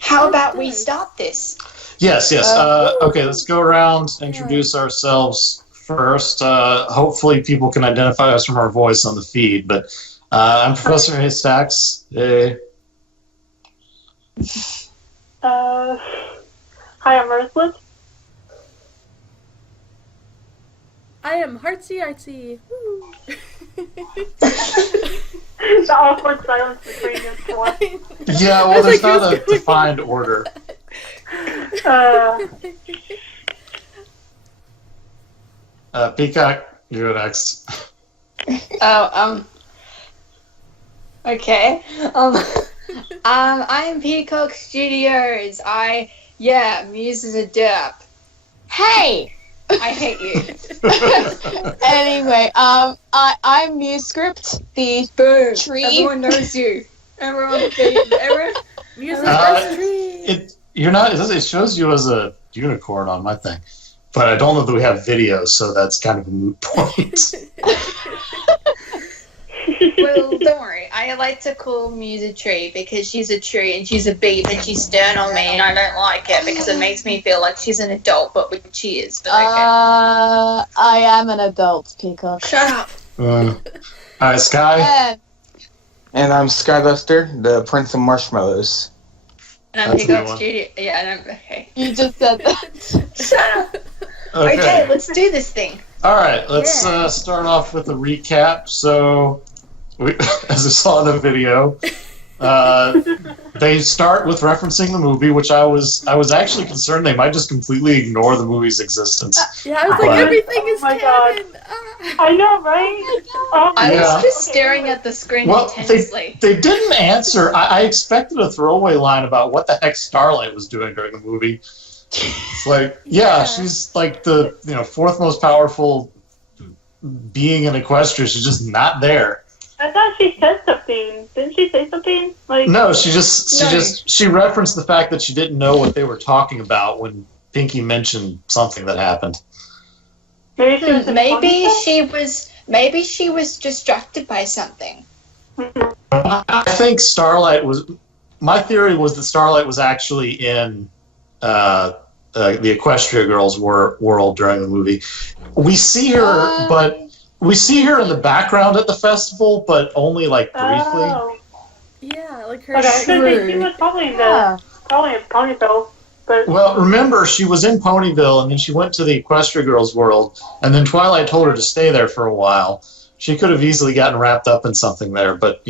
How about we start this? Yes. Okay, let's go around, introduce ourselves first. Hopefully people can identify us from our voice on the feed, but I'm Professor Haystacks. Hey. Hi, I'm Earthlet. I am Heartsy Artsy. Woo. The awkward silence between us twice. Yeah, well, there's not a defined order. Peacock, you're next. Okay. I'm Peacock Studios. Muse is a derp. Hey! I hate you. Anyway, I'm Musescript, the Boom. tree. Everyone knows you. Everyone. Music best tree. You're not. It shows you as a unicorn on my thing, but I don't know that we have videos, so that's kind of a moot point. Well, don't worry. I like to call Muse a tree because she's a tree and she's a bee, but she's stern on me, and I don't like it because it makes me feel like she's an adult, but which she is. But okay. I am an adult, Peacock. Shut up. Alright, Sky. And I'm Skyduster, the Prince of Marshmallows. And I'm That's a good Peacock one. Studio. Yeah, and I'm okay. You just said that. Shut up. Okay, let's do this thing. Alright, let's start off with a recap. So, as I saw in the video, they start with referencing the movie, which I was actually concerned they might just completely ignore the movie's existence. Yeah, I was like, everything is my canon. I know, right? I Yeah. was just staring at the screen intensely. They didn't answer. I expected a throwaway line about what the heck Starlight was doing during the movie. It's like, she's like the fourth most powerful being in Equestria. She's just not there. I thought she said something. Didn't she say something? Like No, she referenced the fact that she didn't know what they were talking about when Pinky mentioned something that happened. Maybe she was distracted by something. I think Starlight was. My theory was that Starlight was actually in the Equestria Girls' world during the movie. We see her, but we see her in the background at the festival, but only like briefly. Yeah, like her. Okay, she was probably in Ponyville. But Well, remember, she was in Ponyville, and then she went to the Equestria Girls' world, and then Twilight told her to stay there for a while. She could have easily gotten wrapped up in something there, but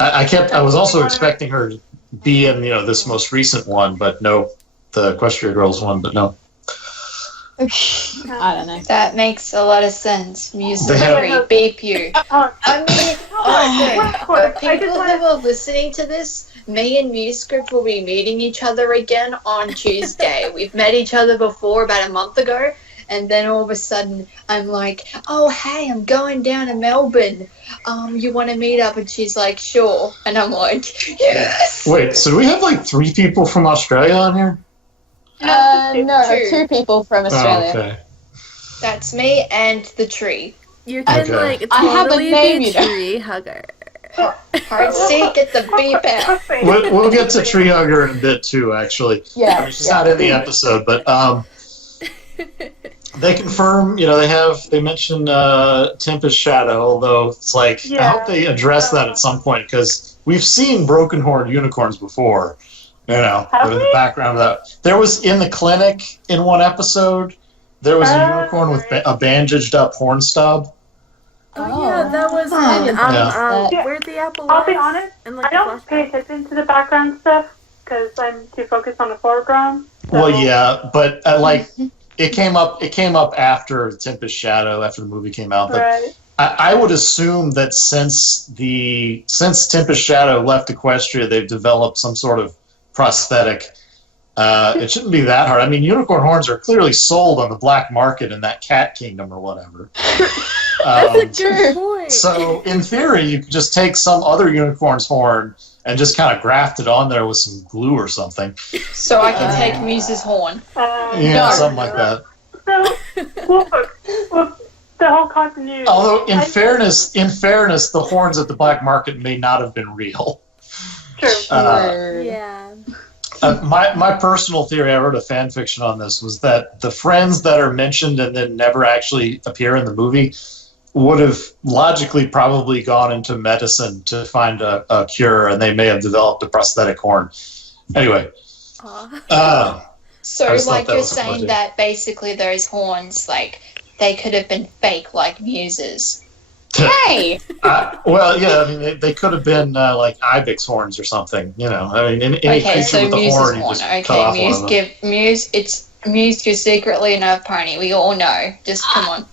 I was also expecting her to be in this most recent one, but no, the Equestria Girls one, but no. I don't know. That makes a lot of sense. Music They have- free, beep you. I mean, for people who are listening to this, me and Musescript will be meeting each other again on Tuesday. We've met each other before about a month ago, and then all of a sudden I'm like, oh hey, I'm going down to Melbourne. You want to meet up? And she's like, sure. And I'm like, yes. Wait, so do we have like 3 people from Australia on here? No, 2 people from Australia. Oh, okay. That's me and the tree. You can Okay. like I have a totally name, be you know. tree hugger. Heartsy, get the beep out. We'll get to Tree Hugger in a bit too, actually. Yeah. I mean, she's not in the episode, but they confirm, they mention Tempest Shadow, although it's like, I hope they address that at some point, because we've seen broken horned unicorns before, in the background of that. There was in the clinic in one episode, there was a unicorn with a bandaged up horn stub. Oh yeah, that was where the apple was. I'll be honest, And, like, I don't pay attention to the background stuff because I'm too focused on the foreground. So. Well, yeah, but it came up after Tempest Shadow, after the movie came out. But Right. I would assume that since Tempest Shadow left Equestria, they've developed some sort of prosthetic. It shouldn't be that hard. I mean, unicorn horns are clearly sold on the black market in that cat kingdom or whatever. That's a good point. So, in theory, you could just take some other unicorn's horn and just kind of graft it on there with some glue or something. So I can take Muse's horn. Yeah, something like that. So, the whole continuity. Although, in fairness, the horns at the black market may not have been real. True. Yeah. My personal theory, I wrote a fan fiction on this, was that the friends that are mentioned and then never actually appear in the movie would have logically probably gone into medicine to find a cure, and they may have developed a prosthetic horn. Anyway. So, like, you're saying that basically those horns, like, they could have been fake, like muses. Hey! Well, yeah, I mean, they could have been, like, ibex horns or something, you know. I mean, any creature with a horn, you just cut off one of them. Muse, you're secretly a nerve pony. We all know. Just come on.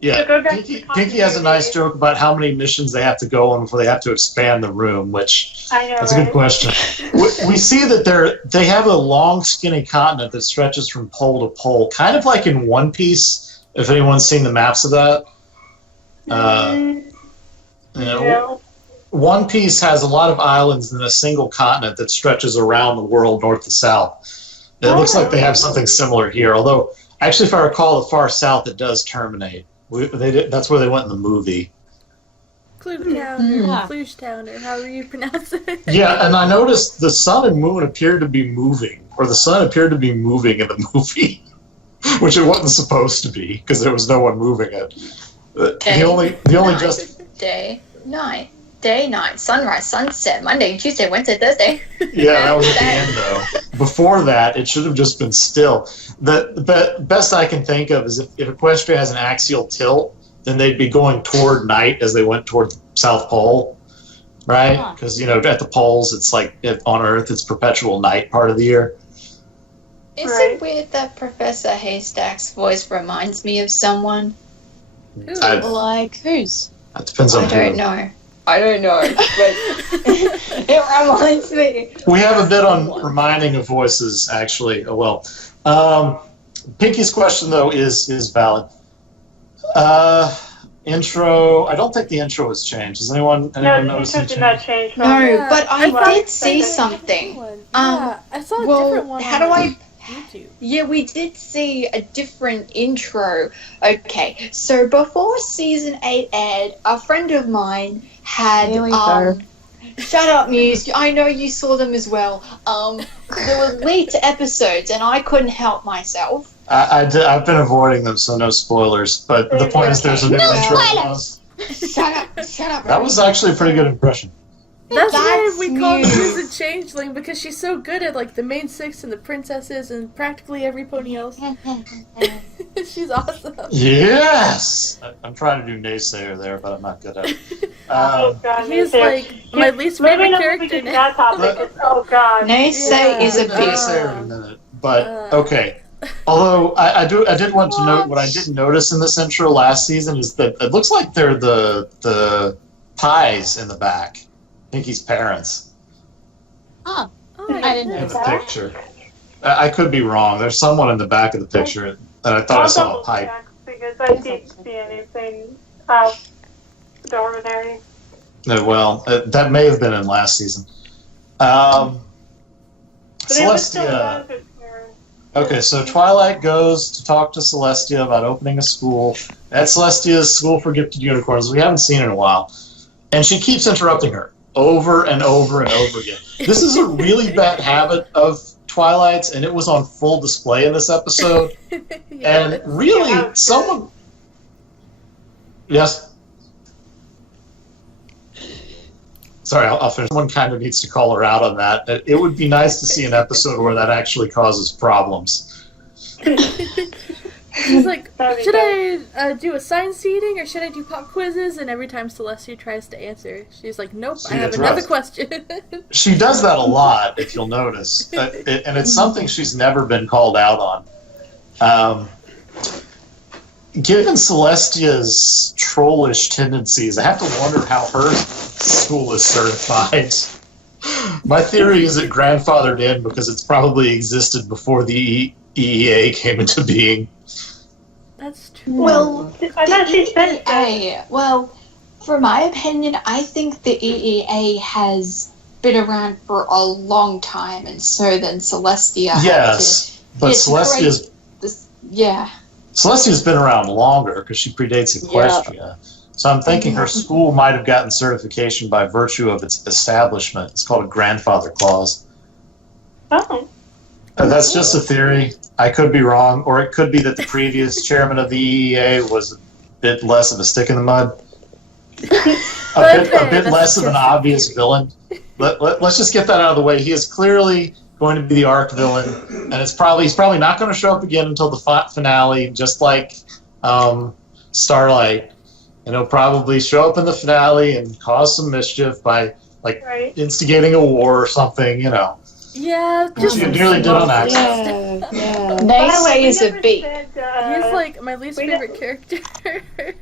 Yeah, Pinky has a nice joke about how many missions they have to go on before they have to expand the room, which that's a good question. We see that they have a long, skinny continent that stretches from pole to pole, kind of like in One Piece, if anyone's seen the maps of that. One Piece has a lot of islands in a single continent that stretches around the world north to south. It looks like they have something similar here, although, actually, if I recall, the far south, it does terminate. That's where they went in the movie. Flugetown, or however you pronounce it. Yeah, and I noticed the sun and moon appeared to be moving, or the sun appeared to be moving in the movie, which it wasn't supposed to be, because there was no one moving it. Day, night, sunrise, sunset, Monday, Tuesday, Wednesday, Thursday. Yeah, that was at the end, though. Before that, it should have just been still. The best I can think of is if Equestria has an axial tilt, then they'd be going toward night as they went toward the South Pole, right? Because, you know, at the poles, it's like, on Earth, it's perpetual night part of the year. Is it weird that Professor Haystacks' voice reminds me of someone? Like whose? That depends on I don't know, but it reminds me. We have a bit on reminding of voices, actually. Pinky's question, though, is valid. Intro. I don't think the intro has changed. Has anyone noticed? No, the intro did not change. No, but I did see something. I saw a different one. How do I? YouTube. Yeah, we did see a different intro. Okay, so before season 8 aired, a friend of mine had shut up, Muse. I know you saw them as well. There were leaked episodes, and I couldn't help myself. I've been avoiding them, so no spoilers. But the point is, there's a new intro. Shut up. That was actually a pretty good impression. That's why we call Muse a changeling, because she's so good at, like, the main 6 and the princesses and practically every pony else. She's awesome. Yes! I'm trying to do naysayer there, but I'm not good at it. He's, like, my least favorite character now. Oh, God. Naysay is a naysayer in a minute. But, okay. Although, I did want to note, what I didn't notice in this intro last season is that it looks like they're the pies in the back. Pinky's parents. I didn't know in the picture. I could be wrong. There's someone in the back of the picture that I thought I saw a pipe. Because I didn't see anything out of the ordinary. Well, that may have been in last season. Celestia. Okay, so Twilight goes to talk to Celestia about opening a school. At Celestia's School for Gifted Unicorns. We haven't seen it in a while. And she keeps interrupting her over and over and over again. This is a really bad habit of Twilight's, and it was on full display in this episode. And really, someone... Yes? Sorry, I'll finish. Someone kind of needs to call her out on that. It would be nice to see an episode where that actually causes problems. He's like, should I do a sign seating or should I do pop quizzes? And every time Celestia tries to answer, she's like, nope, I have another question. She does that a lot, if you'll notice. And it's something she's never been called out on. Given Celestia's trollish tendencies, I have to wonder how her school is certified. My theory is it grandfathered in because it's probably existed before the EEA came into being. That's true. Well, for my opinion, I think the EEA has been around for a long time, and so then Celestia. Yes, but Celestia's. Celestia's been around longer because she predates Equestria. Yeah. So I'm thinking her school might have gotten certification by virtue of its establishment. It's called a grandfather clause. Oh. That's just a theory. I could be wrong, or it could be that the previous chairman of the EEA was a bit less of a stick in the mud. a bit less of an obvious villain. Let's just get that out of the way. He is clearly going to be the arc villain, and he's probably not going to show up again until the finale, just like Starlight. And he'll probably show up in the finale and cause some mischief by instigating a war or something, Yeah, just you nearly did on accident. Yeah. Naysay is a beat. He's like my least favorite character.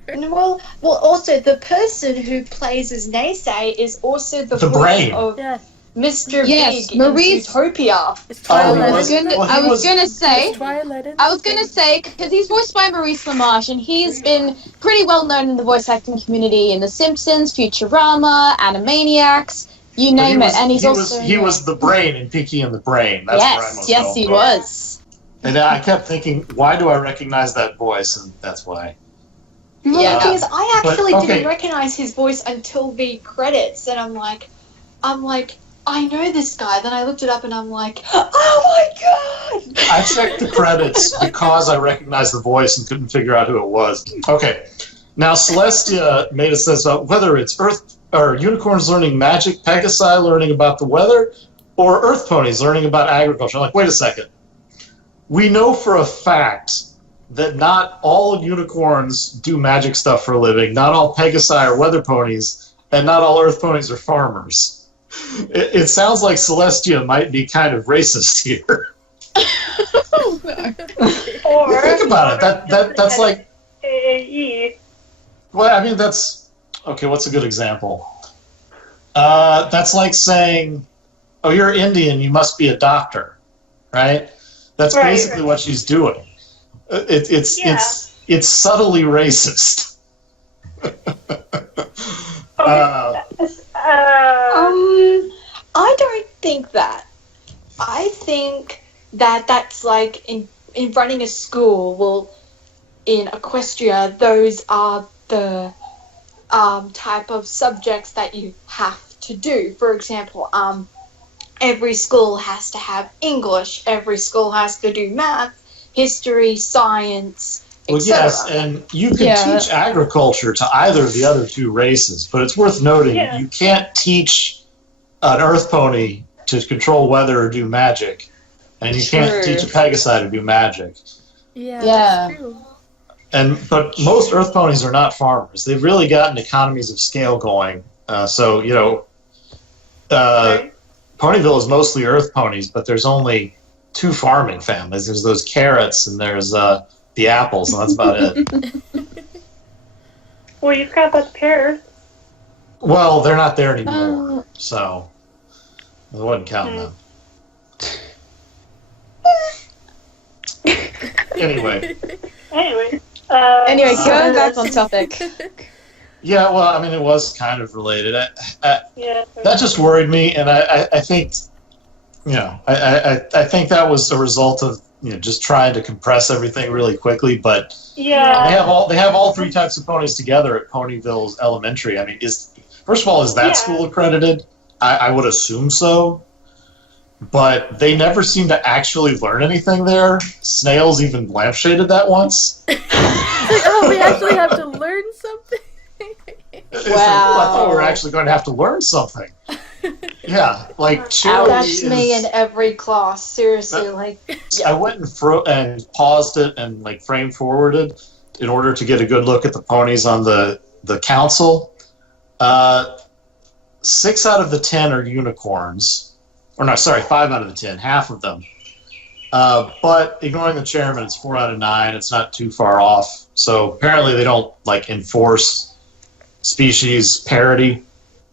Well, also the person who plays as Naysay is also the voice brain of Mr. Yes, Big Marie's in Zootopia. I was gonna say, Twilight because he's voiced by Maurice LaMarche, and he's been pretty well known in the voice acting community in The Simpsons, Futurama, Animaniacs, you name it. And he was the brain in Pinky and the Brain. That's where I most yes, he was. And I kept thinking, why do I recognize that voice? And that's why. Well, because I actually didn't recognize his voice until the credits, and I'm like, I know this guy. Then I looked it up, and I'm like, oh my god! I checked the credits because I recognized the voice and couldn't figure out who it was. Okay, now Celestia made us this up. Whether it's Earth or unicorns learning magic, Pegasi learning about the weather, or Earth ponies learning about agriculture. I'm like, wait a second. We know for a fact that not all unicorns do magic stuff for a living. Not all Pegasi are weather ponies, and not all Earth ponies are farmers. It sounds like Celestia might be kind of racist here. Or think about it. That's like AAE. Well, I mean that's okay. What's a good example? That's like saying, "Oh, you're Indian. You must be a doctor," right? That's basically what she's doing. It's subtly racist. I don't think that. I think that that's like in running a school. Well, in Equestria, those are the type of subjects that you have to do. For example, every school has to have English. Every school has to do math, history, science. Well, yes, and you can teach agriculture to either of the other two races, but it's worth noting you can't teach an Earth pony to control weather or do magic, and you can't teach a Pegasi to do magic. Yeah, that's true. But most Earth ponies are not farmers. They've really gotten economies of scale going. Ponyville is mostly Earth ponies, but there's only two farming families. There's those carrots, and there's the apples, and that's about it. Well, you've got those pears. Well, they're not there anymore, so I wouldn't count them. Anyway, going back on topic. Yeah, well, I mean, it was kind of related. That just worried me, and I think, I think that was a result of just trying to compress everything really quickly. But they have all three types of ponies together at Ponyville's Elementary. I mean, first of all, is that school accredited? I would assume so. But they never seem to actually learn anything there. Snails even lampshaded that once. We actually have to learn something? Wow. I thought we were actually going to have to learn something. Yeah, like Charity that's me in every class. Seriously, I went and paused it and frame forwarded in order to get a good look at the ponies on the council. 6 out of the 10 are unicorns. Or no, sorry, 5 out of the 10, half of them. But ignoring the chairman, it's 4 out of 9. It's not too far off. So apparently they don't enforce species parity.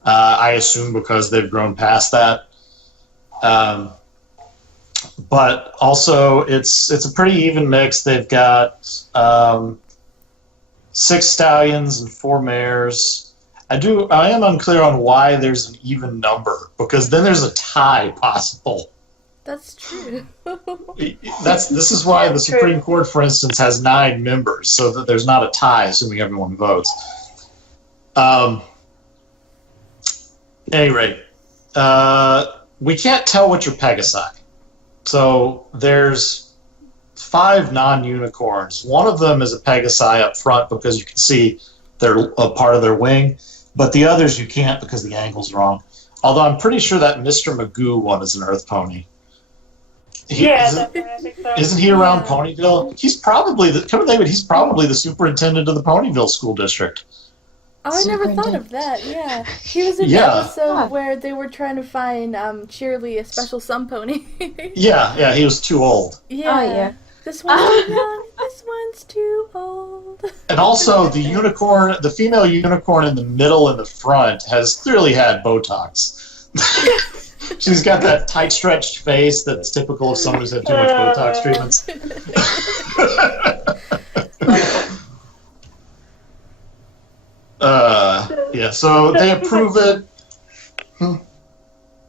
I assume because they've grown past that. But also it's a pretty even mix. They've got 6 stallions and 4 mares. I am unclear on why there's an even number, because then there's a tie possible. That's true. This is why the Supreme Court, for instance, has 9 members, so that there's not a tie, assuming everyone votes. Any rate, we can't tell which are Pegasi. So there's 5 non-unicorns. One of them is a Pegasi up front because you can see a part of their wing, but the others you can't because the angle's wrong. Although I'm pretty sure that Mr. Magoo one is an Earth pony. Isn't he around Ponyville? He's probably he's probably the superintendent of the Ponyville school district. Oh, I never thought of that. Yeah, he was in the episode where they were trying to find Cheerly a special sun pony. yeah, he was too old. Yeah. Oh, yeah. This one's too young. This one's too old. And also, the female unicorn in the middle and the front has clearly had Botox. She's got that tight stretched face that's typical of someone who's had too much Botox treatments. So they approve it.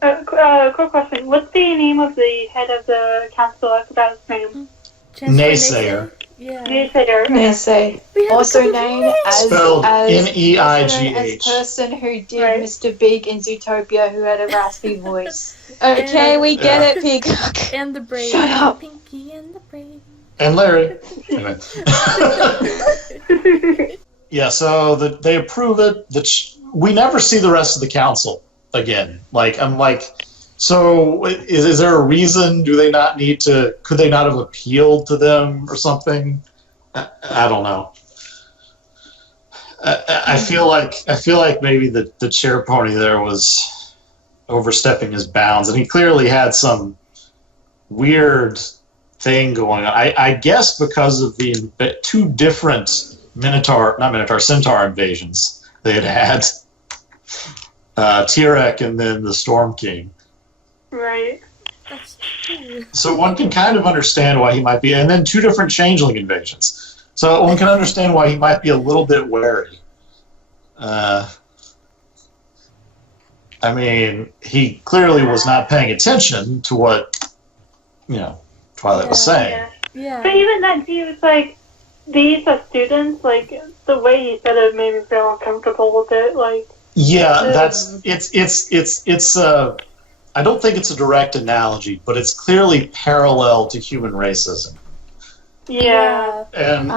Quick question. What's the name of the head of the council? I forgot his name. Naysayer. Yeah. Naysayer. Naysay. Also known as spelled Neigh. As person who did Mr. Big in Zootopia, who had a raspy voice. Okay, we get it, Peacock. And the braid. Shut up. Pinky and the braid. And Larry. Anyway. Yeah, so they approve it. We never see the rest of the council again. So is there a reason? Do they not need to? Could they not have appealed to them or something? I don't know. I feel like maybe the chair pony there was overstepping his bounds, and he clearly had some weird thing going on. I guess because of the 2 different Centaur invasions they had. Tirek and then the Storm King. Right. So one can kind of understand why he might be, and then 2 different changeling invasions. So one can understand why he might be a little bit wary. I mean, he clearly was not paying attention to what, Twilight was saying. Yeah. But even then, he was like, these are students, like, the way he said it made me feel uncomfortable with it, like... Yeah, it's I don't think it's a direct analogy, but it's clearly parallel to human racism. Yeah. And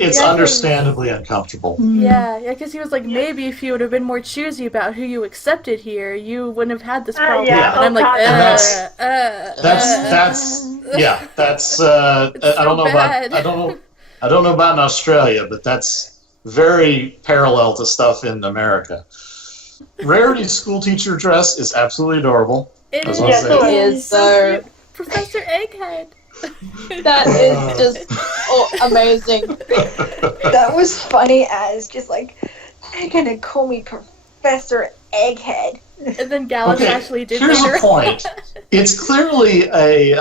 it's understandably uncomfortable. Yeah, because he was like, maybe if you would have been more choosy about who you accepted here, you wouldn't have had this problem. Yeah. And I'm like, that's I don't know about in Australia, but that's very parallel to stuff in America. Rarity's school teacher dress is absolutely adorable. It is. It is so. Professor Egghead. That is just amazing. That was funny as just like, they're gonna call me Professor Egghead. And then Gallus actually did here's later. the point. It's clearly a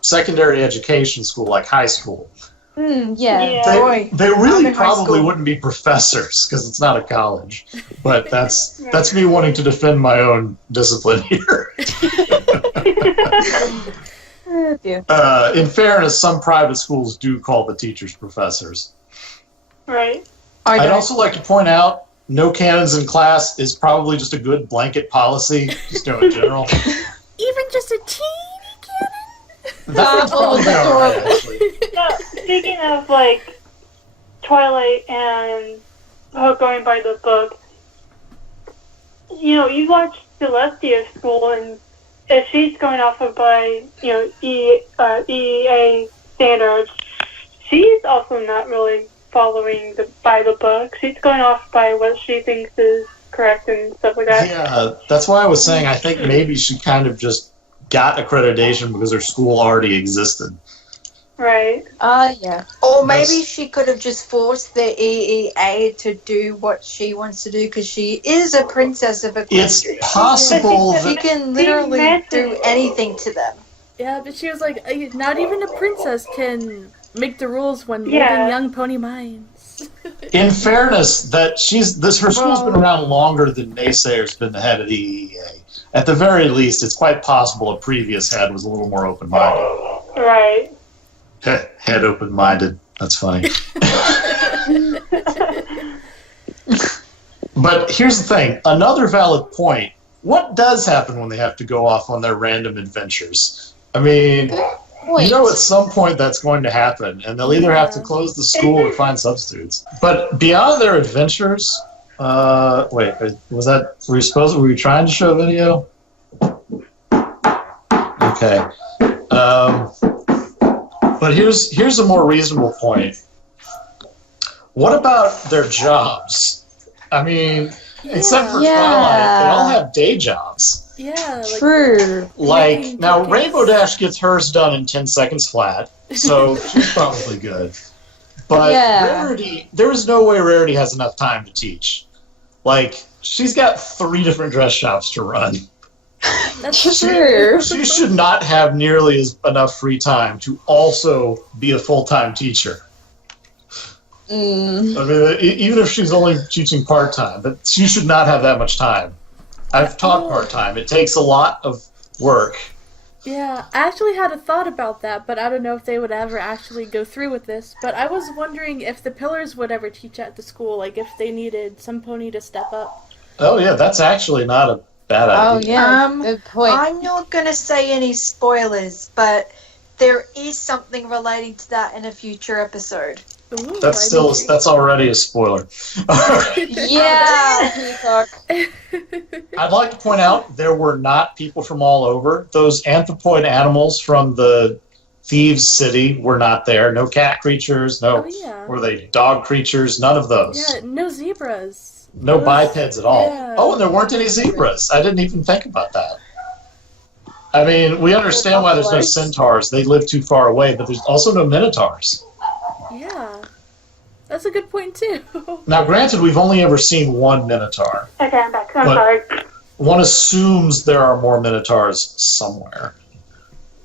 secondary education school, like high school. Yeah. They really probably wouldn't be professors because it's not a college. But that's me wanting to defend my own discipline here. In fairness, some private schools do call the teachers professors. Right. I'd also like to point out, no cannons in class is probably just a good blanket policy, just in general. Even just a teeny cannon? That's probably all right, actually. Speaking of, like, Twilight and going by the book, you watch Celestia's school, and if she's going off of by, EA standards, she's also not really following by the book. She's going off by what she thinks is correct and stuff like that. Yeah, that's why I was saying I think maybe she kind of just got accreditation because her school already existed. Right. Yeah. Or maybe she could have just forced the EEA to do what she wants to do because she is a princess of Equestria. It's possible She can literally do anything to them. Yeah, but she was like, not even a princess can make the rules when living young pony minds. In fairness, that her school's been around longer than Naysayer's been the head of the EEA. At the very least, it's quite possible a previous head was a little more open-minded. Right. Head open-minded. That's funny. But here's the thing. Another valid point. What does happen when they have to go off on their random adventures? I mean, Wait. you know at some point that's going to happen, and they'll either have to close the school or find substitutes. But beyond their adventures, wait, were we trying to show a video? Okay. But here's a more reasonable point. What about their jobs? I mean, except for Twilight, they all have day jobs. Yeah. True. Like, now Rainbow Dash gets hers done in 10 seconds flat, so she's probably good. But Rarity, there is no way Rarity has enough time to teach. Like, she's got 3 different dress shops to run. That's true. She should not have nearly enough free time to also be a full-time teacher. I mean, even if she's only teaching part-time, but she should not have that much time. I've taught part-time. It takes a lot of work. Yeah, I actually had a thought about that, but I don't know if they would ever actually go through with this. But I was wondering if the Pillars would ever teach at the school, like if they needed some pony to step up. Oh, yeah, that's actually not a bad idea. Oh, yeah, good point. I'm not going to say any spoilers, but there is something relating to that in a future episode. Ooh, That's already a spoiler. Yeah. I'd like to point out there were not people from all over. Those anthropoid animals from the Thieves' City were not there. No cat creatures, were they dog creatures? None of those. Yeah, no zebras. No bipeds at all. Yeah. Oh, and there weren't any zebras. I didn't even think about that. I mean, we understand why there's no centaurs. They live too far away, but there's also no minotaurs. Yeah. That's a good point, too. Now, granted, we've only ever seen one minotaur. Okay, I'm back. I'm sorry. One assumes there are more minotaurs somewhere.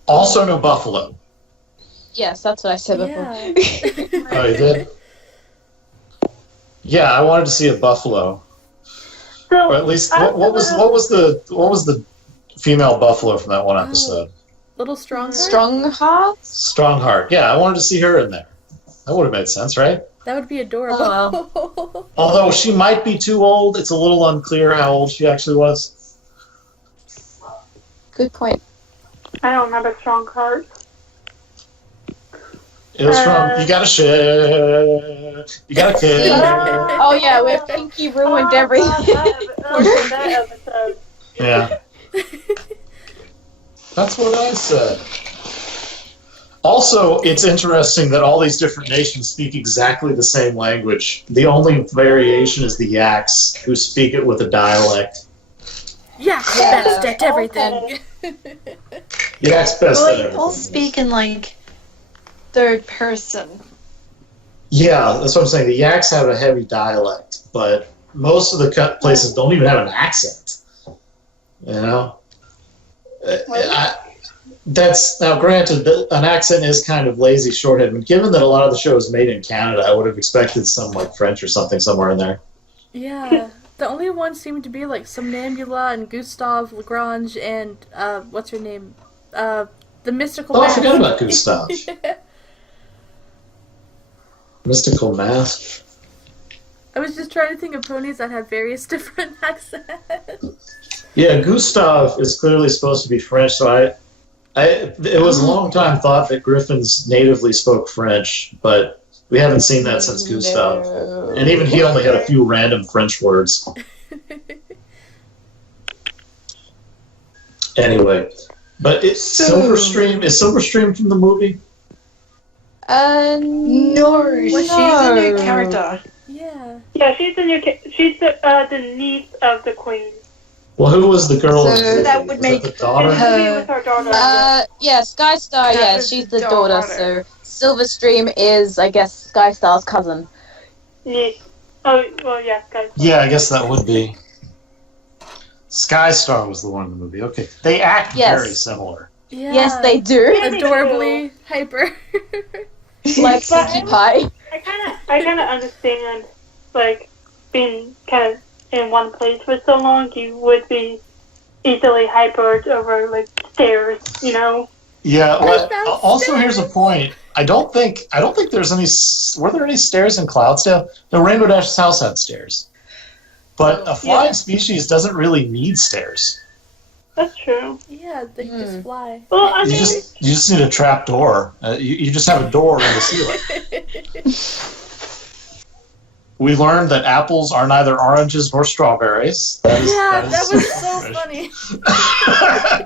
Also, no buffalo. Yes, that's what I said before. Oh, you did? Yeah, I wanted to see a buffalo. So, Or at least, what was the female buffalo from that one episode? Little Strongheart? Strongheart? Strongheart. Yeah, I wanted to see her in there. That would have made sense, right? That would be adorable. Oh, Although she might be too old, it's a little unclear how old she actually was. Good point. I don't remember Strongheart. It was from You Gotta Share. You Gotta Care. Oh yeah, where Pinky ruined everything. That episode. Yeah. That's what I said. Also, it's interesting that all these different nations speak exactly the same language. The only variation is the Yaks, who speak it with a dialect. Yaks best at everything. Yaks best at everything. All speak in, like, third person. Yeah, that's what I'm saying. The Yaks have a heavy dialect, but most of the places don't even have an accent. You know? That's now granted. An accent is kind of lazy shorthand, but given that a lot of the show is made in Canada, I would have expected some like French or something somewhere in there. Yeah, the only ones seem to be like Somnambula and Gustave Lagrange and what's her name, the mystical. Oh, mask. I forgot about Gustave. Mystical Mask. I was just trying to think of ponies that have various different accents. Yeah, Gustave is clearly supposed to be French, so it was a long time thought that Griffins natively spoke French, but we haven't seen that since Gustave. And even he only had a few random French words. Anyway, but Silverstream, is Silverstream from the movie? No, she's a new character. Yeah. Yeah, she's the niece of the queen. Well, who was the girl? So that would make the daughter. With her daughter. Yeah, Skystar, yeah, she's the daughter, so Silverstream is, I guess, Skystar's cousin. Yeah. Oh, well, yeah, Skystar. Yeah, I guess that would be. Skystar was the one in the movie. Okay, they act very similar. Yeah. Yes, they do. Adorably hyper. Like Pinkie Pie. I kind of understand, like, being kind of in one place for so long, you would be easily hyper over, like, stairs, you know? Yeah, well, also here's a point. I don't think there's any. Were there any stairs in Cloudsdale? No, Rainbow Dash's house had stairs. But a flying species doesn't really need stairs. That's true. Yeah, they just fly. Well, I mean, you just need a trap door. You just have a door in the ceiling. We learned that apples are neither oranges nor strawberries. That was so funny.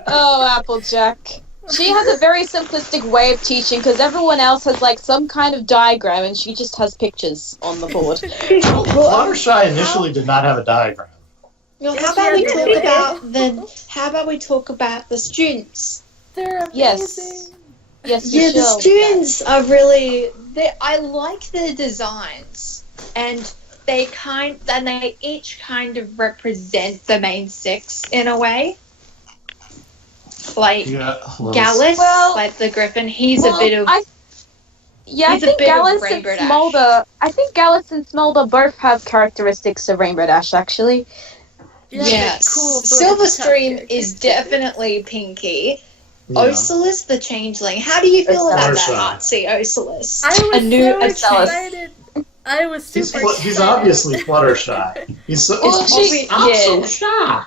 Oh, Applejack. She has a very simplistic way of teaching because everyone else has like some kind of diagram and she just has pictures on the board. Fluttershy initially did not have a diagram. Well, how about we talk about the students? They're amazing. Yes, yeah, the students are really. I like their designs, and they each kind of represent the main six in a way. Like Gallus, like the Griffin, he's a bit of. I think Gallus and Smolder. I think Gallus and Smolder both have characteristics of Rainbow Dash, actually. Yes. Cool. Silverstream is definitely Pinky. Yeah. Ocelus the Changeling. How do you feel about that, Heartsy Ocelus? I was so excited. I was super excited. He's obviously Fluttershy. I'm so shy.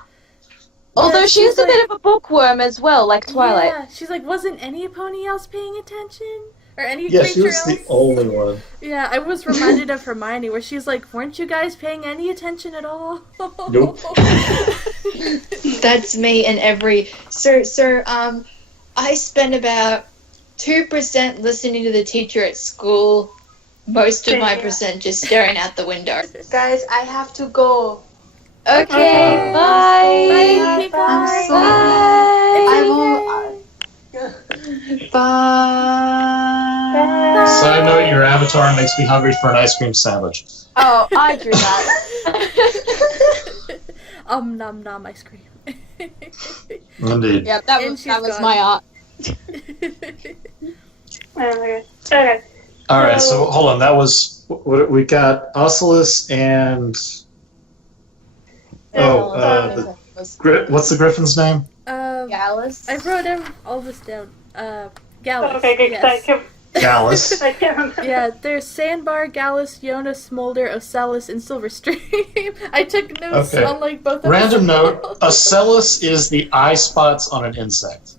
Although she's a bit of a bookworm as well, like Twilight. Yeah, she's like, wasn't any pony else paying attention? Or any creature else? Yeah, she was the only one. Yeah, I was reminded of Hermione, where she's like, weren't you guys paying any attention at all? Nope. That's me and every... I spend about 2% listening to the teacher at school, most of my percent just staring out the window. Guys, I have to go. Okay, bye. Bye. Bye. Side note, your avatar makes me hungry for an ice cream sandwich. Oh, I drew that. Nom nom ice cream. Indeed. Yeah, that was my art. Okay. All right, so hold on. That was what we got. Ocelus and what's the Griffin's name? Gallus. I wrote all this down. Gallus. Okay, good. Yes. Gallus. I can't remember. Yeah, there's Sandbar, Gallus, Yona, Smolder, Ocellus, and Silverstream. I took notes on like both of them. Random note: Ocellus is the eye spots on an insect.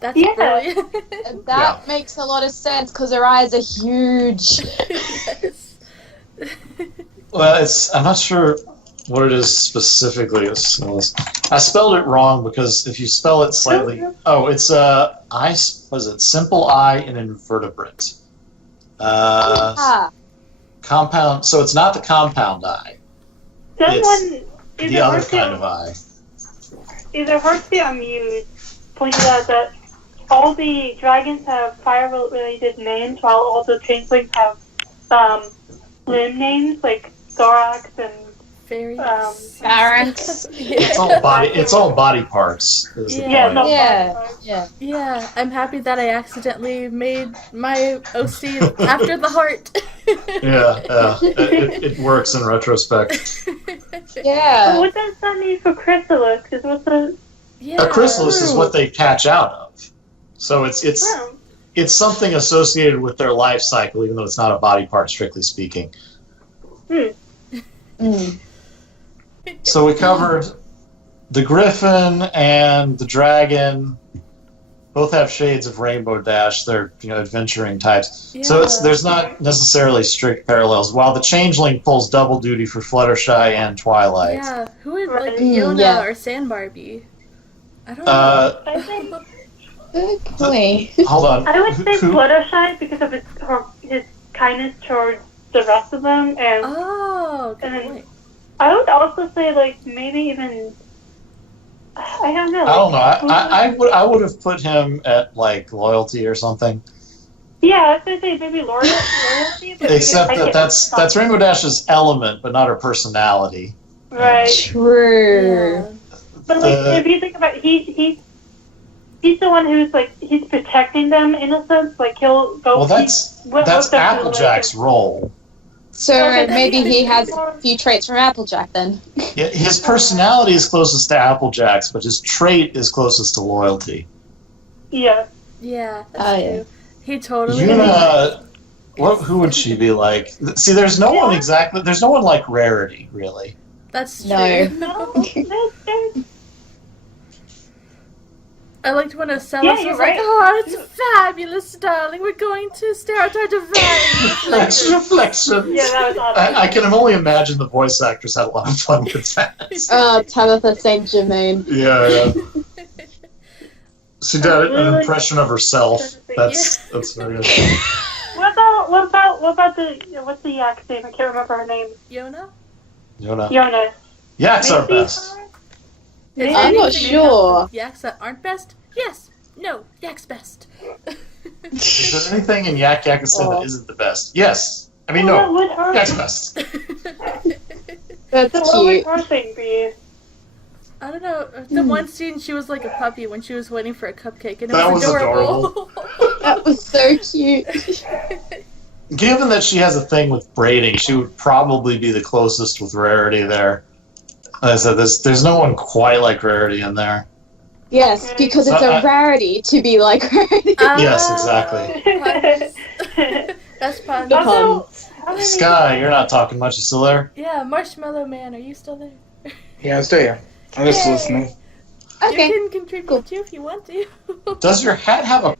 That's brilliant. That makes a lot of sense because her eyes are huge. Yes. Well, I'm not sure what it is specifically. Ocellus. I spelled it wrong because if you spell it slightly, it's simple I in invertebrate. Compound. So it's not the compound eye. It's the other kind of eye. Either Heartsy or Muse pointed out that all the dragons have fire-related names, while all the changelings have limb names like thorax and pharynx. It's all body parts. Yeah. I'm happy that I accidentally made my OC after the heart. It works in retrospect. Yeah. But what does that mean for chrysalis? Because a chrysalis is what they catch out of. So it's something associated with their life cycle, even though it's not a body part, strictly speaking. So we covered the Griffin and the Dragon. Both have shades of Rainbow Dash. They're adventuring types. Yeah. So there's not necessarily strict parallels. While the Changeling pulls double duty for Fluttershy and Twilight. Yeah, who would like Yona or Sandbar be? I don't know. I think. Good point. Hold on. I would say Fluttershy because of his kindness towards the rest of them, and good point. I would also say maybe even I don't know. I would have put him at loyalty or something. Yeah, I was gonna say maybe loyalty. Except that's Rainbow Dash's element, but not her personality. Right. True. Yeah. But if you think about it, he's the one who's he's protecting them in a sense. He'll go. Well, that's Applejack's role. So maybe he has a few traits from Applejack then. Yeah, his personality is closest to Applejack's, but his trait is closest to loyalty. Yeah. Yeah, that's true. Yeah. He totally. Who would she be like? See, there's no one exactly. There's no one like Rarity, really. That's true. No. I liked when Ocellus Yeah, was you're like, right. "Oh, it's fabulous, darling. We're going to stare at our divine Reflection. Yeah, that was awesome. I can only imagine the voice actors had a lot of fun with that. Tabitha St. Germain. Yeah. She did an impression of herself. That's very good. What about what's the yak's name? I can't remember her name. Yona? Yona. Yaks are best. Maybe. I'm not sure. Yaks that aren't best? Yes. No. Yaks best. Is there anything in Yakistan that isn't the best? Yes. I mean, no. Yak's best. That's So what cute. would her thing be? I don't know. The one scene, she was like a puppy when she was waiting for a cupcake, and it That was was adorable. That was so cute. Given that she has a thing with braiding, she would probably be the closest with Rarity there. Like I said, there's no one quite like Rarity in there. Yes, because it's a rarity to be like Rarity. Yes, exactly. Best pun. Also, Sky, you're not talking much. You still there? Yeah, Marshmallow Man, are you still there? Yeah, I'm still here. I'm just listening. Okay. You can contribute too if you want to. Does your hat have a...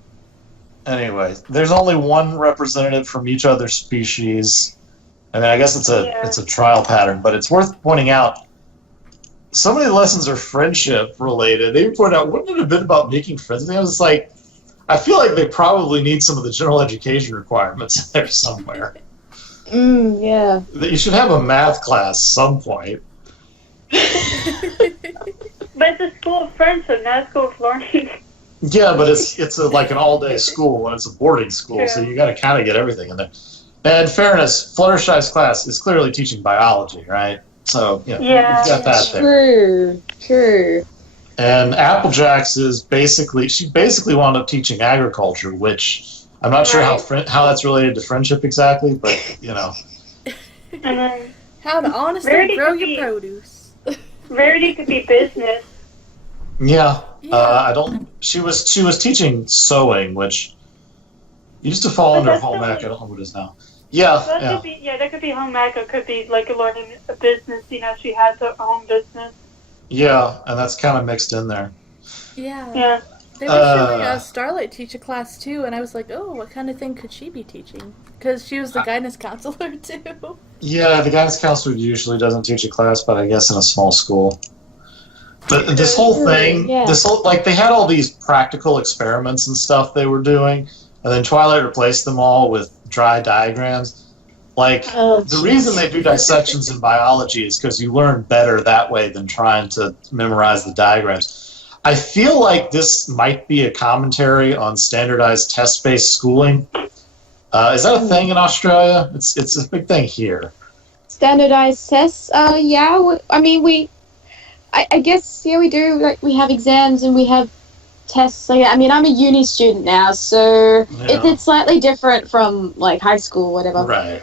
Anyway, there's only one representative from each other species. I mean, I guess it's a trial pattern, but it's worth pointing out so many lessons are friendship related. They point out, wouldn't it have been about making friends? I was like, I feel like they probably need some of the general education requirements in there somewhere. Yeah. You should have a math class some point. But it's a school of friendship, not a school of learning. Yeah, but it's like an all-day school, and it's a boarding school, so you got to kind of get everything in there. And in fairness, Fluttershy's class is clearly teaching biology, right? So, you've got that there. True. And Applejack's is she basically wound up teaching agriculture, which I'm not sure how that's related to friendship exactly, but, And then How to honestly Rarity grow could your be- produce. Rarity could be business. Yeah. She was teaching sewing, which used to fall But under that's home ec. I still- don't know what it is now. Yeah, That could be home ec, or could be like learning a business. She has her own business. yeah, and that's kind of mixed in there. Yeah. Yeah. They were showing Starlight teach a class too, and I was like, oh, what kind of thing could she be teaching? Because she was the guidance counselor too. Yeah, the guidance counselor usually doesn't teach a class, but I guess in a small school. But this whole thing, they had all these practical experiments and stuff they were doing, and then Twilight replaced them all with dry diagrams. The reason they do dissections in biology is because you learn better that way than trying to memorize the diagrams. I feel like this might be a commentary on standardized test-based schooling. Is that a thing in Australia? It's a big thing here. Standardized tests? Yeah. I mean, I guess, we do. Like, we have exams and we have tests. So, yeah, I mean, I'm a uni student now, so it's slightly different from, like, high school, whatever. Right.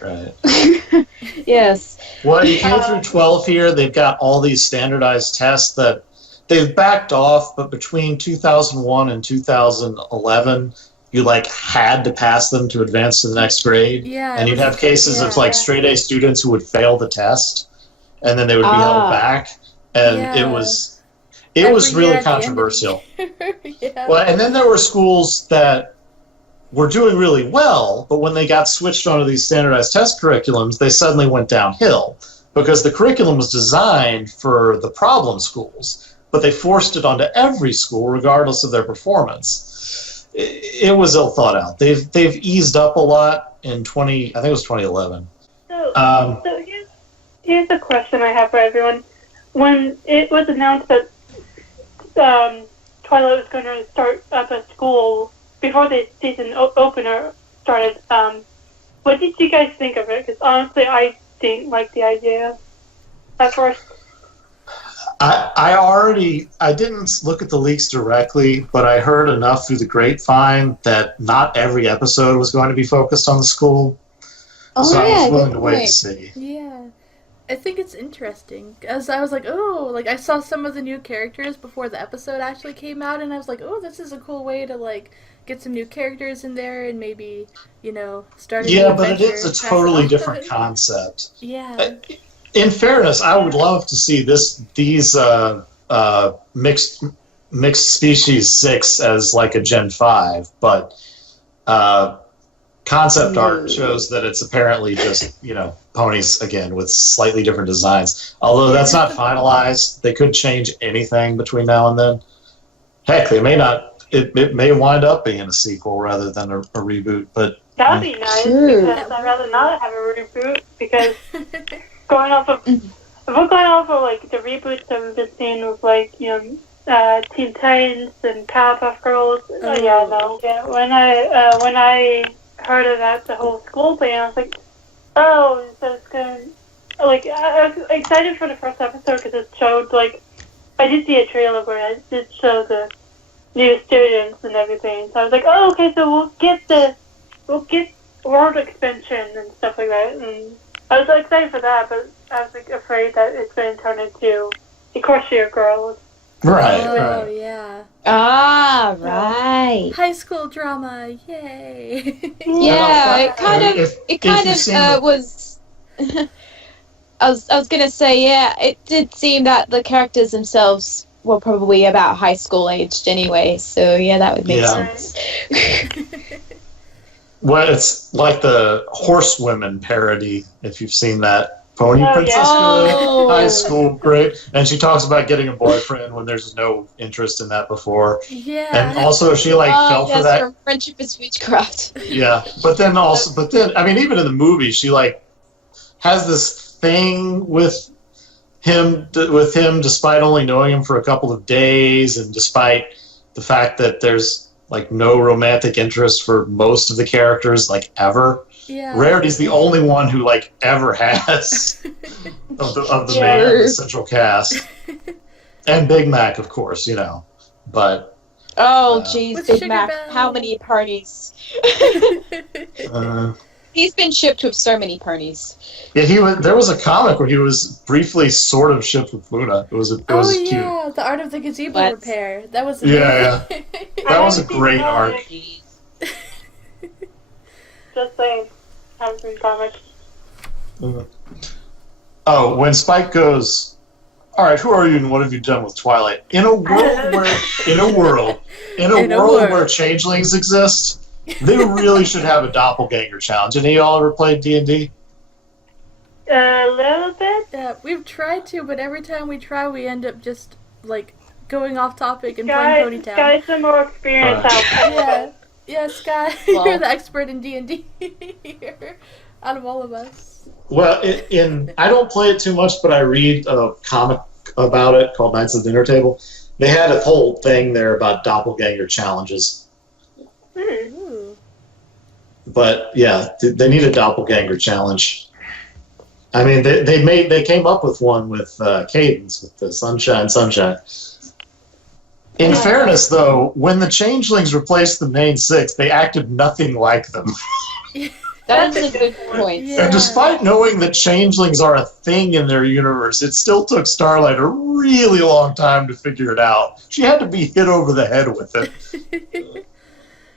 Yes. Well, you came through 12 here. They've got all these standardized tests that they've backed off, but between 2001 and 2011, you, had to pass them to advance to the next grade. Yeah. And you'd have cases of, straight A students who would fail the test, and then they would be held back. And it was really controversial. Well, and then there were schools that were doing really well, but when they got switched onto these standardized test curriculums, they suddenly went downhill because the curriculum was designed for the problem schools, but they forced it onto every school regardless of their performance. It was ill thought out. They've eased up a lot in 2011. So here's a question I have for everyone. When it was announced that Twilight was going to start up a school before the season opener started, what did you guys think of it? Because honestly, I didn't like the idea at first. I didn't look at the leaks directly, but I heard enough through the grapevine that not every episode was going to be focused on the school. I was willing to wait and see. Yeah. I think it's interesting, as I was like, I saw some of the new characters before the episode actually came out, and I was like, this is a cool way to, get some new characters in there, and maybe, start a new adventure. But it is a totally different concept. Yeah. In fairness, I would love to see these mixed Mixed Species 6 as like a Gen 5, but concept art shows that it's apparently just, ponies again with slightly different designs. Although that's not finalized. They could change anything between now and then. Heck, they may not. It may wind up being a sequel rather than a reboot, but that'd be nice because I'd rather not have a reboot because going off of like the reboots that we've been seeing with like Teen Titans and Powerpuff Girls. When I heard about the whole school thing, I was like, oh, so it's gonna I was excited for the first episode because it showed I did see a trailer where it did show the new students and everything. So I was like, oh, okay, so we'll get world expansion and stuff like that. And I was excited for that, but I was afraid that it's going to turn into the Crushier Girls. Right. Oh, yeah. Ah, right. High school drama, yay. Yeah, it kind of was. I was gonna say, yeah, it did seem that the characters themselves were probably about high school aged anyway, so yeah, that would make sense. Well, it's like the Horsewomen parody, if you've seen that. Pony Princess High School, great. And she talks about getting a boyfriend when there's no interest in that before. Yeah. And also she fell for that. From Friendship is Witchcraft. Yeah. But then I mean, even in the movie, she has this thing with him despite only knowing him for a couple of days and despite the fact that there's no romantic interest for most of the characters ever. Yeah. Rarity's the only one who ever has of the main central cast, and Big Mac, of course, But oh, jeez, Big Mac! Bell. How many parties? He's been shipped with so many parties. Yeah, there was a comic where he was briefly sort of shipped with Luna. It was cute. Yeah, the art of the gazebo repair. That was yeah. That was a great art. Just saying. Comics. Oh, when Spike goes, all right, who are you and what have you done with Twilight? In a world where changelings exist, they really should have a doppelganger challenge. Any of y'all ever played D&D? A little bit. Yeah, we've tried to, but every time we try, we end up just going off topic and playing Ponytown. Sky's some more experience out there. Yeah, Sky, you're the expert in D&D here, out of all of us. Well, I don't play it too much, but I read a comic about it called Knights of the Dinner Table. They had a whole thing there about doppelganger challenges. Ooh. But yeah, they need a doppelganger challenge. I mean, they came up with one with Cadence with the Sunshine. In fairness, though, when the changelings replaced the main six, they acted nothing like them. That's a good point. Yeah. And despite knowing that changelings are a thing in their universe, it still took Starlight a really long time to figure it out. She had to be hit over the head with it.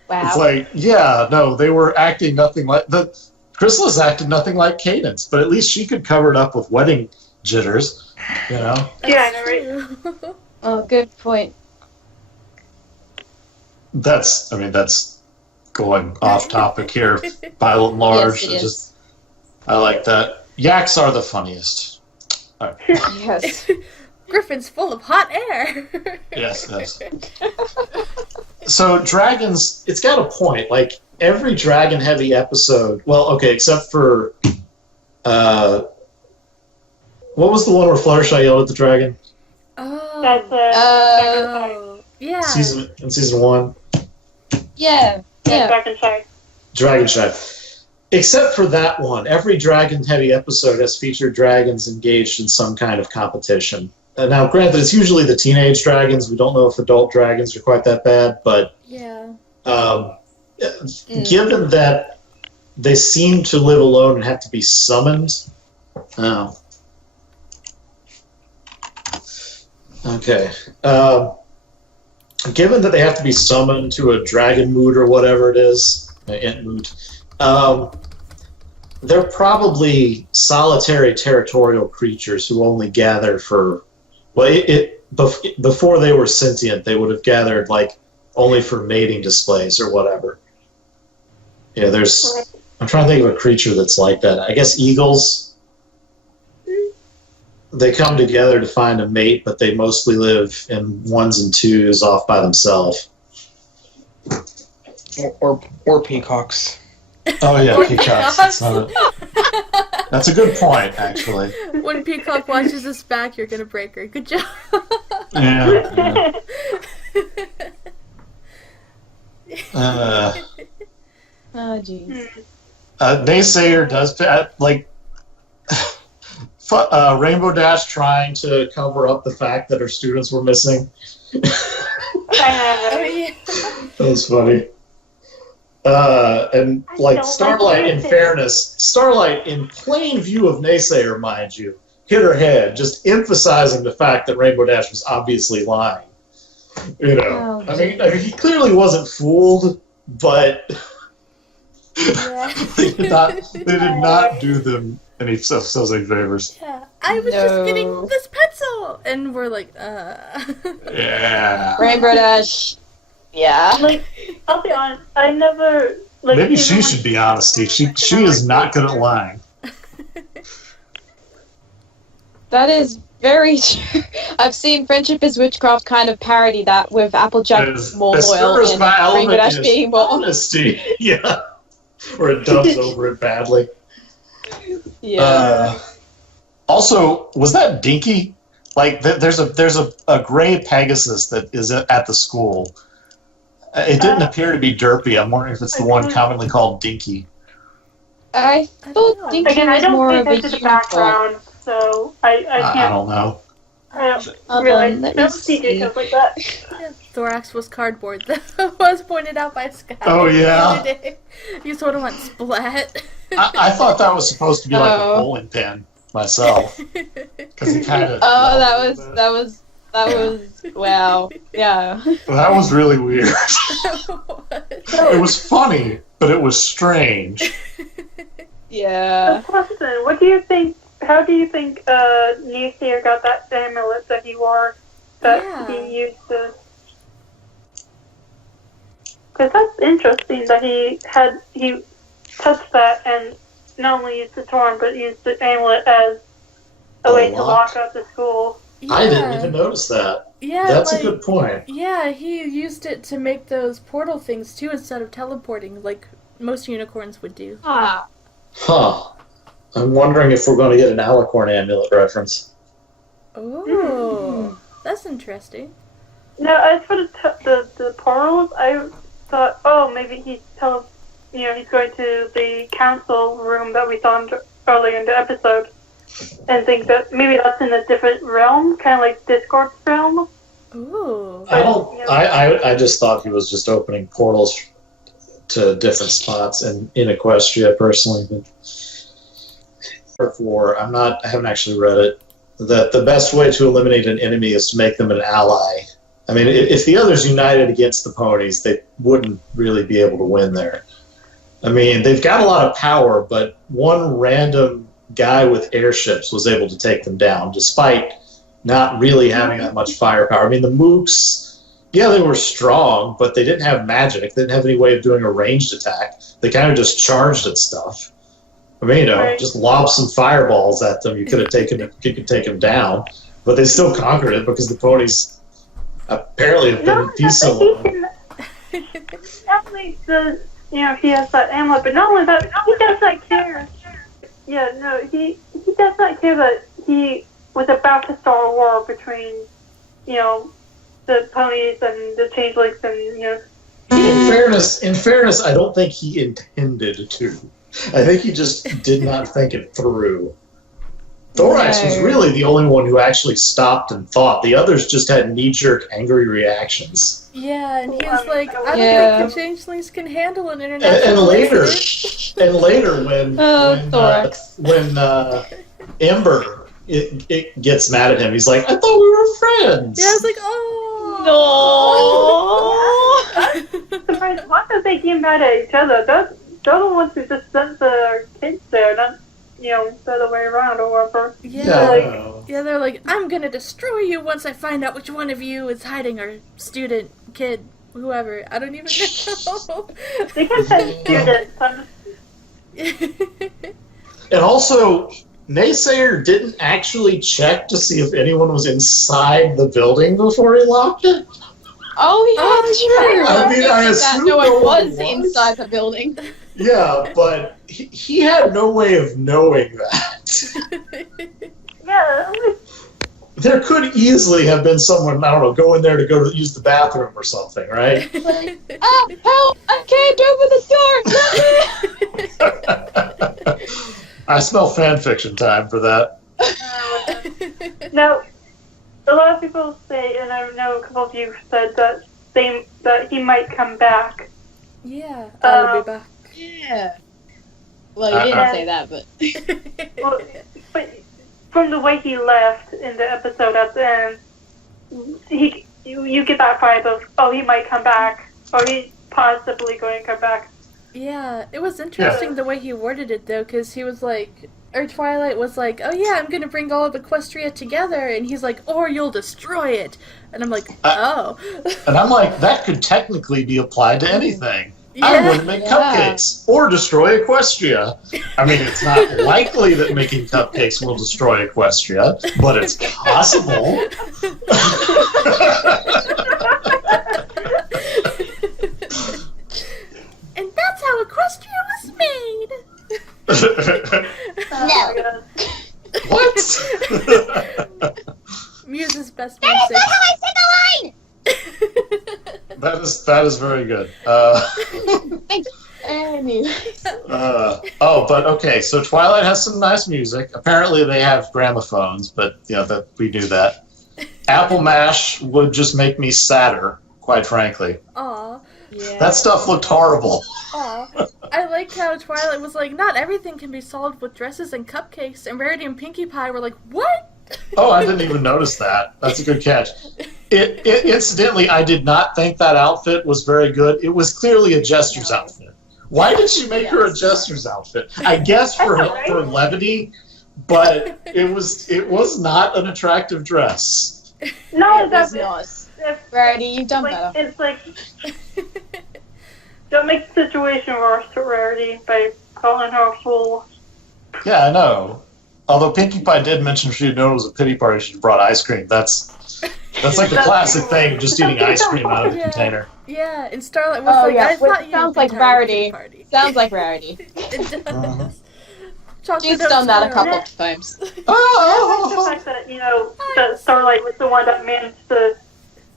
Wow. It's they were acting nothing like... The Chrysalis acted nothing like Cadence, but at least she could cover it up with wedding jitters, Yeah, I know, right? Oh, good point. That's going off topic here by and large. Yes, I like that. Yaks are the funniest. Right. Yes. Griffin's full of hot air. Yes. So dragons, it's got a point. Every dragon-heavy episode. Well, okay, except for what was the one where Fluttershy yelled at the dragon? Oh. That's yeah. Season 1. Yeah. Dragonshy. Except for that one, every dragon-heavy episode has featured dragons engaged in some kind of competition. Now, granted, it's usually the teenage dragons. We don't know if adult dragons are quite that bad, but yeah. Given that they seem to live alone and have to be summoned. Oh. Okay. Given that they have to be summoned to a dragon mood or whatever it is, ant mood, they're probably solitary territorial creatures who only gather for... Well, before they were sentient, they would have gathered like only for mating displays or whatever. Yeah, I'm trying to think of a creature that's like that. I guess eagles. They come together to find a mate, but they mostly live in ones and twos off by themselves. Or peacocks. Oh yeah, peacocks. That's a good point, actually. When Peacock watches us back, you're gonna break her. Good job. Yeah. Oh, jeez. Naysayer does like Rainbow Dash trying to cover up the fact that her students were missing. Oh, yeah. That was funny. And like Starlight, in fairness, Starlight, in plain view of Naysayer, mind you, hit her head, just emphasizing the fact that Rainbow Dash was obviously lying. You know, I mean, he clearly wasn't fooled, but they did not do them any favors. Yeah, I was just getting this pencil, and we're like, Yeah. Rainbow Dash. Yeah. Like, I'll be honest, I never... Like, maybe she should be honest. She is not good at lying. That is very true. I've seen Friendship is Witchcraft kind of parody that with Applejack more loyal and Rainbow Dash being more honesty. Yeah. Or it dubs over it badly. Yeah. Also, was that Dinky? Like, there's a gray Pegasus that is at the school. It didn't appear to be Derpy. I'm wondering if it's the one commonly called Dinky. I thought Dinky was more of a the background, so I can't. I don't know. I don't see details like that. Thorax was cardboard. That was pointed out by Sky. Oh, yeah? The other day. You sort of went splat. I thought that was supposed to be like a bowling pin myself. Because he kind of... Oh, that was wow. Yeah. That was really weird. It was funny, but it was strange. Yeah. Question, what do you think, how do you think Naysayer got that amulet that he wore, that he used to... Because that's interesting that he touched that and not only used the torn, but used the amulet as a way to lock up the school. Yeah. I didn't even notice that. Yeah, that's a good point. Yeah, he used it to make those portal things too instead of teleporting, like most unicorns would do. Ah. Huh. I'm wondering if we're going to get an alicorn amulet reference. Oh, that's interesting. No, as for the portals, I thought, oh, maybe he's going to the council room that we saw earlier in the episode, and think that maybe that's in a different realm, kind of like Discord's realm. Ooh. I just thought he was just opening portals to different spots in Equestria, personally. But I haven't actually read it. That the best way to eliminate an enemy is to make them an ally. I mean, if the others united against the ponies, they wouldn't really be able to win there. I mean, they've got a lot of power, but one random guy with airships was able to take them down, despite not really having that much firepower. I mean, the Mooks, yeah, they were strong, but they didn't have magic. They didn't have any way of doing a ranged attack. They kind of just charged at stuff. I mean, just lob some fireballs at them. You could take them down, but they still conquered it because the ponies apparently have been in peace so long. Definitely, he has that amulet, but not only that, he does not care. Yeah, no, he does not care that he was about to start a war between, the ponies and the changelings and, In fairness, I don't think he intended to. I think he just did not think it through. Thorax was really the only one who actually stopped and thought. The others just had knee-jerk, angry reactions. Yeah, and he was like, I don't think the changelings can handle an international And later when Ember it gets mad at him, he's like, I thought we were friends. Yeah, I was like, oh. No. Surprised. Why do they get mad at each other? They're the ones who just sent the kids there, the other way around or whatever. Yeah, they're like, I'm gonna destroy you once I find out which one of you is hiding, or student, kid, whoever. I don't even know. They can send students. And also, Naysayer didn't actually check to see if anyone was inside the building before he locked it. Oh, yeah, true. I mean, I assume no one was inside the building. Yeah, but he had no way of knowing that. Yeah. There could easily have been someone, I don't know, going there to go to use the bathroom or something, right? Like, help! I can't open the door! I smell fan fiction time for that. Now, a lot of people say, and I know a couple of you said that he might come back. Yeah, I'll be back. Yeah. Well, you didn't say that, but... Well, but from the way he left in the episode at the end, you get that vibe of, he might come back, or he's possibly going to come back. Yeah, it was interesting the way he worded it, though, because he was like, or Twilight was like, oh yeah, I'm gonna bring all of Equestria together, and he's like, or you'll destroy it. And I'm like, oh. And I'm like, that could technically be applied to anything. Yeah. I'm going to make cupcakes or destroy Equestria. I mean, it's not likely that making cupcakes will destroy Equestria, but it's possible. And that's how Equestria was made. No. What? Muse's best music. That's not how I said the line! That is very good. Thanks. Anyways. But okay. So Twilight has some nice music. Apparently, they have gramophones, but that we knew that. Apple Mash would just make me sadder, quite frankly. Aw. Yeah. That stuff looked horrible. Aw. I like how Twilight was like, not everything can be solved with dresses and cupcakes, and Rarity and Pinkie Pie were like, what? Oh, I didn't even notice that. That's a good catch. Incidentally, I did not think that outfit was very good. It was clearly a jester's outfit. Why did she make her a jester's outfit? I guess for levity, but it was not an attractive dress. No, That's not. Rarity, you've done better. It's like, don't make the situation worse for Rarity by calling her a fool. Yeah, I know. Although Pinkie Pie did mention if she had known it was a pity party, she brought ice cream. That's like the classic thing, just eating ice cream out of a container. Yeah, and Starlight was I thought you sounds like Rarity. Sounds like Rarity. It does. She's done that a couple of times. The fact that, that Starlight was the one that managed to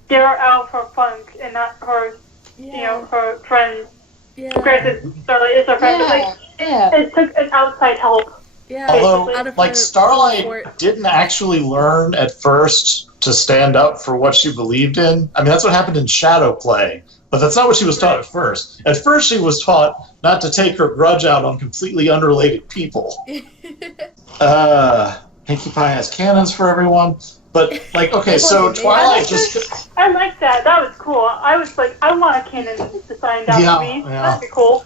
get her out of her funk and not her, her friend. Yeah. Granted, Starlight is her friend, but it took an outside help. Yeah. Although, Starlight didn't actually learn at first to stand up for what she believed in. I mean, that's what happened in Shadow Play. But that's not what she was taught at first. At first, she was taught not to take her grudge out on completely unrelated people. Pinkie Pie has cannons for everyone. But, so Twilight just... I like that. That was cool. I was like, I want a cannon designed out for me. That'd be cool.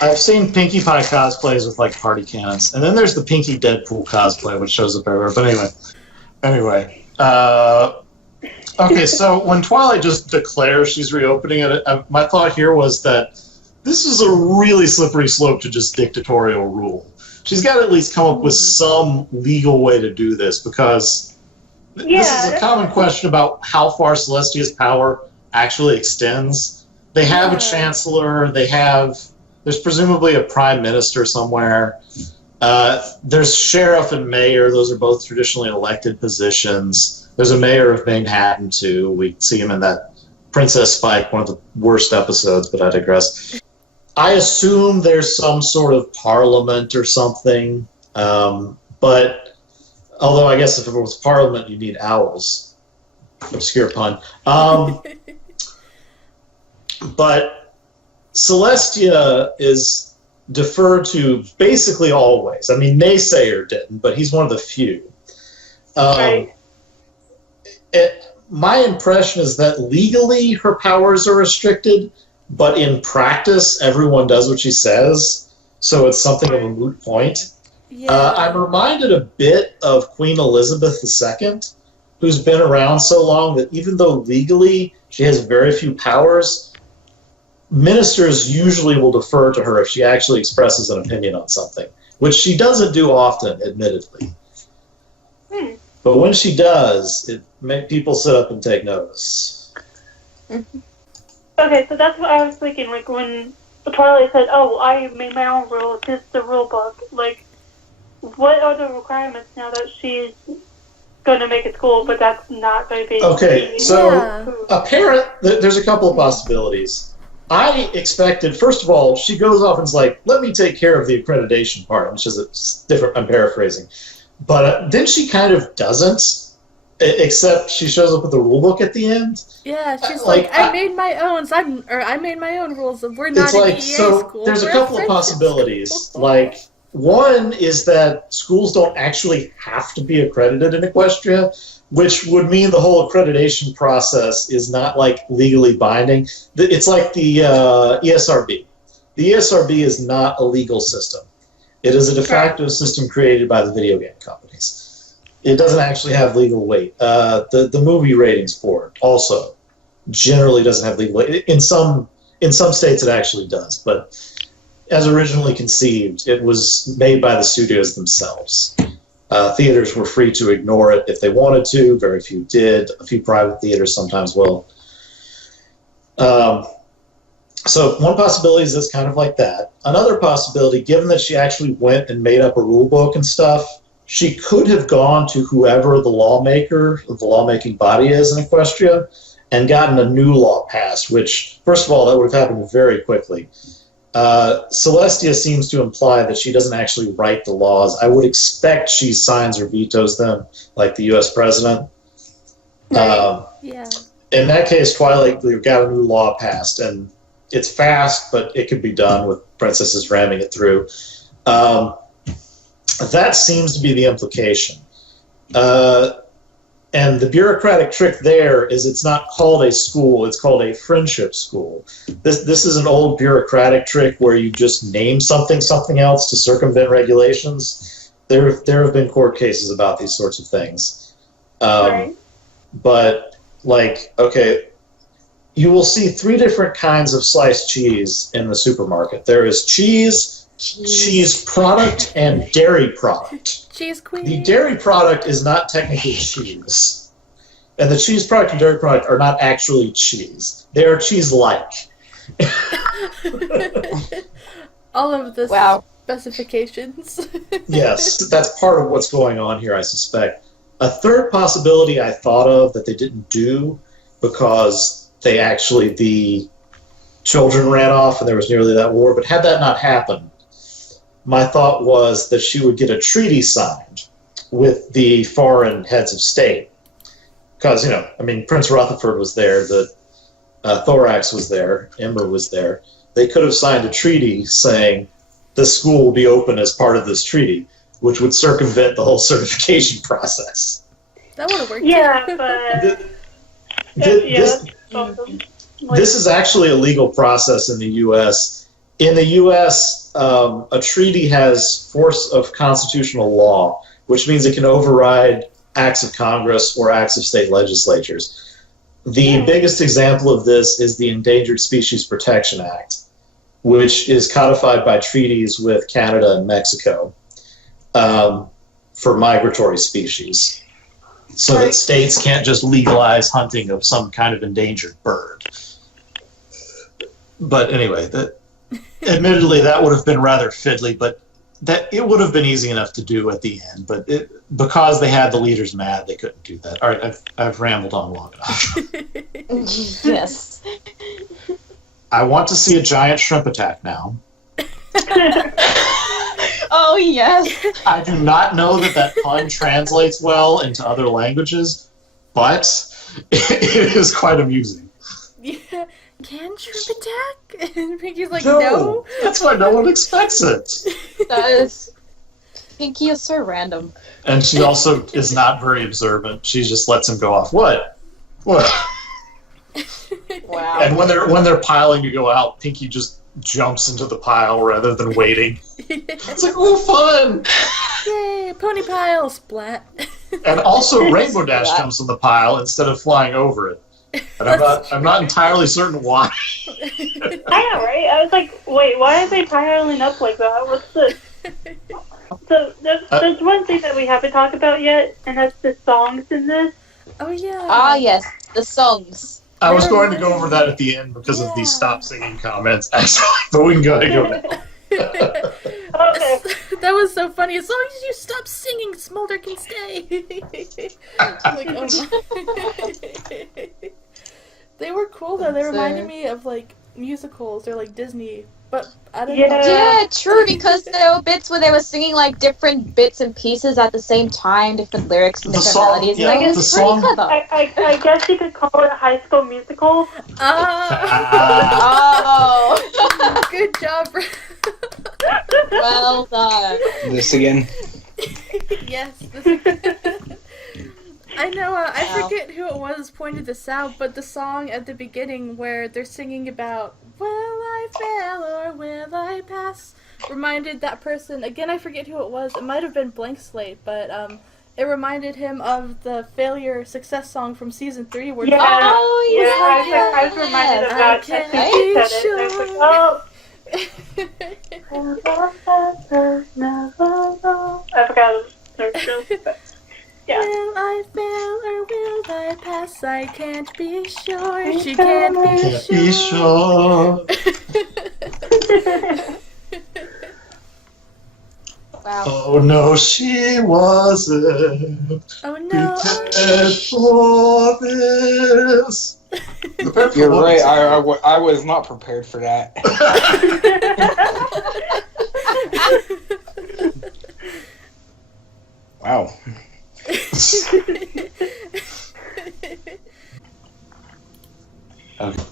I've seen Pinkie Pie cosplays with, party cannons. And then there's the Pinkie Deadpool cosplay, which shows up everywhere. But anyway. Okay, so when Twilight just declares she's reopening it, my thought here was that this is a really slippery slope to just dictatorial rule. She's got to at least come up with some legal way to do this, because this is a common question about how far Celestia's power actually extends. They have a chancellor, there's presumably a prime minister somewhere. There's sheriff and mayor, those are both traditionally elected positions. There's a mayor of Manhattan, too. We see him in that Princess Spike, one of the worst episodes, but I digress. I assume there's some sort of parliament or something, but although I guess if it was parliament, you need owls. Obscure pun. But Celestia is deferred to basically always. I mean, Naysayer didn't, but he's one of the few. Right. My impression is that legally her powers are restricted, but in practice, everyone does what she says, so it's something of a moot point. Yeah. I'm reminded a bit of Queen Elizabeth II, who's been around so long that even though legally she has very few powers, ministers usually will defer to her if she actually expresses an opinion on something, which she doesn't do often, admittedly. But when she does, it makes people sit up and take notice. Okay, so that's what I was thinking, like, when Twilight said, oh, I made my own rules, this is the rule book, like, what are the requirements now that she's going to make a school, but that's not going to be... Okay, so there's a couple of possibilities. I expected, first of all, she goes off and's like, let me take care of the accreditation part, which is a different, I'm paraphrasing. But then she kind of doesn't, except she shows up with the rule book at the end. Yeah, she's like, I made my own, I made my own rules, we're not an EA school. There's a couple of possibilities. Like, one is that schools don't actually have to be accredited in Equestria, which would mean the whole accreditation process is not, like, legally binding. It's like the ESRB. The ESRB is not a legal system. It is a de facto system created by the video game companies. It doesn't actually have legal weight. The movie ratings for it also generally doesn't have legal weight. In some states it actually does, but as originally conceived, it was made by the studios themselves. Theaters were free to ignore it if they wanted to. Very few did. A few private theaters sometimes will. So one possibility is it's kind of like that. Another possibility, given that she actually went and made up a rule book and stuff, she could have gone to whoever the lawmaker, the lawmaking body is in Equestria, and gotten a new law passed, which, first of all, that would have happened very quickly. Celestia seems to imply that she doesn't actually write the laws. I would expect she signs or vetoes them, like the U.S. president. Yeah. In that case, Twilight got a new law passed, and it's fast, but it could be done with princesses ramming it through. That seems to be the implication. And the bureaucratic trick there is it's not called a school, it's called a friendship school. This is an old bureaucratic trick where you just name something else to circumvent regulations. There have been court cases about these sorts of things. But, like, okay, you will see 3 different kinds of sliced cheese in the supermarket. There is cheese product, and dairy product. Cheese queen. The dairy product is not technically cheese. And the cheese product and dairy product are not actually cheese. They are cheese-like. All of the specifications. Yes, that's part of what's going on here, I suspect. A third possibility I thought of that they didn't do because the children ran off and there was nearly that war, but had that not happened, my thought was that she would get a treaty signed with the foreign heads of state. Because, Prince Rutherford was there, the Thorax was there, Ember was there. They could have signed a treaty saying this school will be open as part of this treaty, which would circumvent the whole certification process. That would have worked. Yeah, but... This is actually a legal process in the U.S. In the U.S., a treaty has force of constitutional law, which means it can override acts of Congress or acts of state legislatures. The biggest example of this is the Endangered Species Protection Act, which is codified by treaties with Canada and Mexico for migratory species. So that states can't just legalize hunting of some kind of endangered bird. But anyway, admittedly, that would have been rather fiddly, but that it would have been easy enough to do at the end. But because they had the leaders mad, they couldn't do that. All right, I've rambled on long enough. Yes. I want to see a giant shrimp attack now. Oh, yes. I do not know that pun translates well into other languages, but it is quite amusing. Yeah. Can shrimp attack? And Pinky's like, no. That's why no one expects it. Pinky is so random. And she also is not very observant. She just lets him go off. What? Wow. And when they're piling to go out, Pinky just jumps into the pile rather than waiting. It's like, oh, fun! Yay, pony pile, splat. And also Rainbow Dash jumps in the pile instead of flying over it. And I'm not entirely certain why. I know, right? I was like, wait, why are they piling up like that? What's this? So there's one thing that we haven't talked about yet, and that's the songs in this. Oh yeah. Ah, yes, the songs. I was going to go over that at the end because of these stop singing comments, actually, but we can go ahead and go now. Okay. That was so funny. As long as you stop singing, Smolder can stay. I'm like, oh my. They were cool though. They reminded me of like musicals. They're like Disney, but I don't know. Yeah, true. Because there were bits where they were singing like different bits and pieces at the same time, different lyrics and different melodies. Yeah, and I guess it's pretty clever. I guess you could call it a High School Musical. Oh, Good job, Brad. well done. This again. Yes. I know, I forget who it was pointed this out, but the song at the beginning where they're singing about will I fail or will I pass reminded that person, again I forget who it was, it might have been Blank Slate, but it reminded him of the failure success song from season 3 where I was reminded of that. I forgot it. Yeah. Will I fail or will I pass? I can't be sure. She can't be sure. Wow. Oh no, she wasn't Oh no. prepared for this. You're right. I was not prepared for that. Wow. Okay.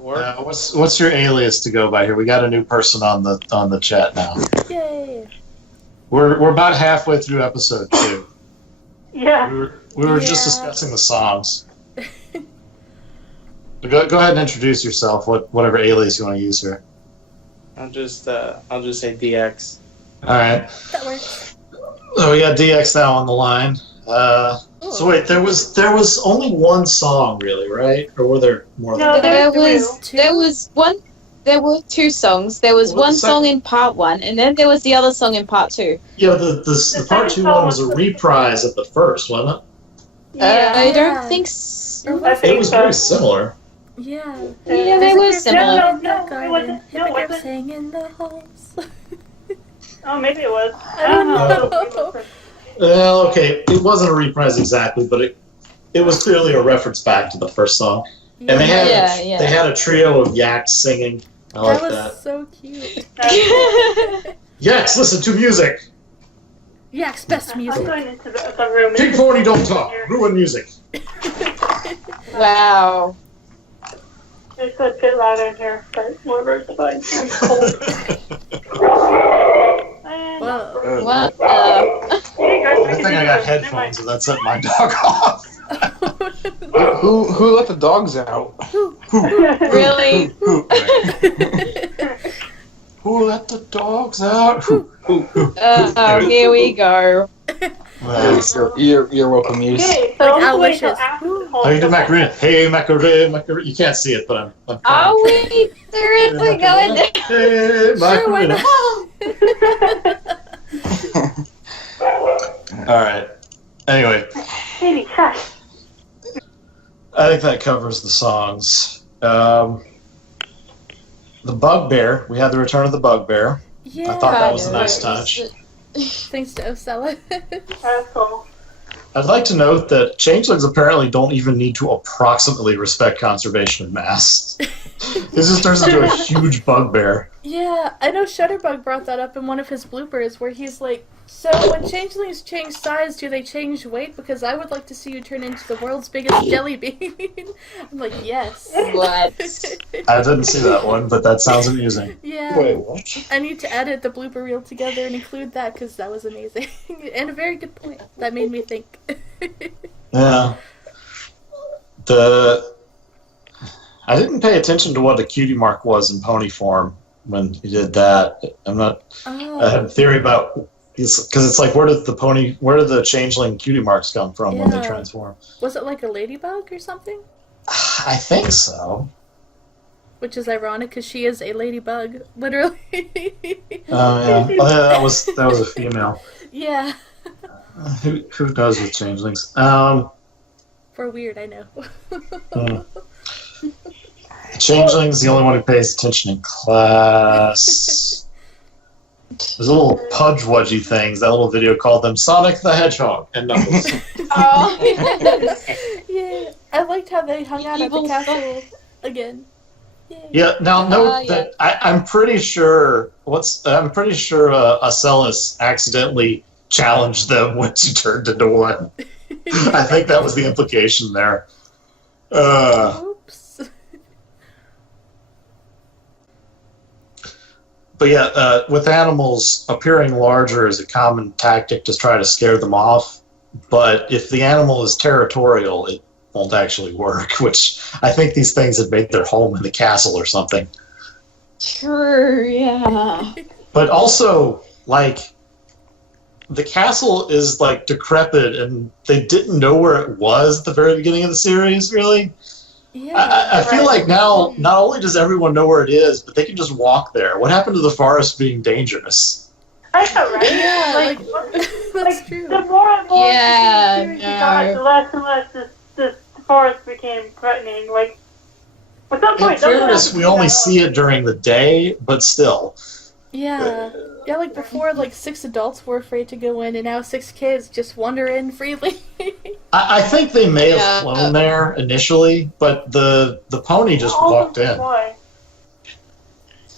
What's your alias to go by here? We got a new person on the chat now. Yay. We're about halfway through episode 2. Yeah. We were just discussing the songs. Go ahead and introduce yourself. Whatever alias you want to use here. I'll just say DX. All right. That works. So we got DX now on the line. So wait, there was only one song, really, right? Or were there more than that? There were 2 songs. There was one song in part 1, and then there was the other song in part 2. Yeah, the part 2 one was a reprise of the first, wasn't it? I don't think so. It was very similar. Yeah. Yeah, they were similar. No, it wasn't. Sang in the halls. Oh, maybe it was. I don't know. Well, okay, it wasn't a reprise exactly, but it was clearly a reference back to the first song. Yeah. And they had a trio of yaks singing. I like that. That was so cute. Yaks, listen to music. Yak's best I'm music. going into the room. Pink 40, don't talk. Ruin music. Wow. It's a bit louder in here, but whatever, it's fine. I'm cold. Whoa. What? Hey guys, I think I got headphones, and that set my dog off. Who let the dogs out? Really? Who let the dogs out? Here we go. You're welcome, Muse. Okay, so Like let's wait Aloysius. till after the whole How you doing, show. Macarena? Hey, Macarena. You can't see it, but I'm Are we seriously going there? Hey, Sure, why Macarena. All right. Anyway, Baby, hush. I think that covers the songs. The Bugbear. We had the return of the Bugbear. Yeah. I thought that was a nice touch. Thanks to Osella. That's cool. I'd like to note that changelings apparently don't even need to approximately respect conservation of mass. This just turns into a huge bugbear. Yeah, I know Shutterbug brought that up in one of his bloopers where he's like, so when changelings change size, do they change weight? Because I would like to see you turn into the world's biggest jelly bean. I'm like, yes. What? I didn't see that one, but that sounds amusing. Yeah. Wait, what? I need to edit the blooper reel together and include that because that was amazing. And a very good point. That made me think. Yeah. I didn't pay attention to what the cutie mark was in pony form when he did that. I had a theory about because it's like where did the changeling cutie marks come from when they transform? Was it like a ladybug or something? I think so. Which is ironic because she is a ladybug, literally. Oh yeah, that was a female. Yeah. Who does with changelings? For weird, I know. Changeling's the only one who pays attention in class. There's a little pudge-wudgy things. That little video called them Sonic the Hedgehog and Knuckles. Yeah, I liked how they hung out at the castle again. Yay. Yeah. Now, that I'm pretty sure. Acellus accidentally challenged them when she turned into one. I think that was the implication there. Oops. But yeah, with animals, appearing larger is a common tactic to try to scare them off. But if the animal is territorial, it won't actually work, which I think these things had made their home in the castle or something. True, yeah. But also, like, the castle is, like, decrepit, and they didn't know where it was at the very beginning of the series, really. Yeah, I feel like now, not only does everyone know where it is, but they can just walk there. What happened to the forest being dangerous? I know, right? Yeah, that's true. The more and more Yeah, you got, the less and less this forest became threatening. Like, at some point, In fairness, we only see it during the day, but still. Yeah. Yeah, like before, like 6 adults were afraid to go in, and now 6 kids just wander in freely. I think they may have flown there initially, but the pony just walked in. Boy.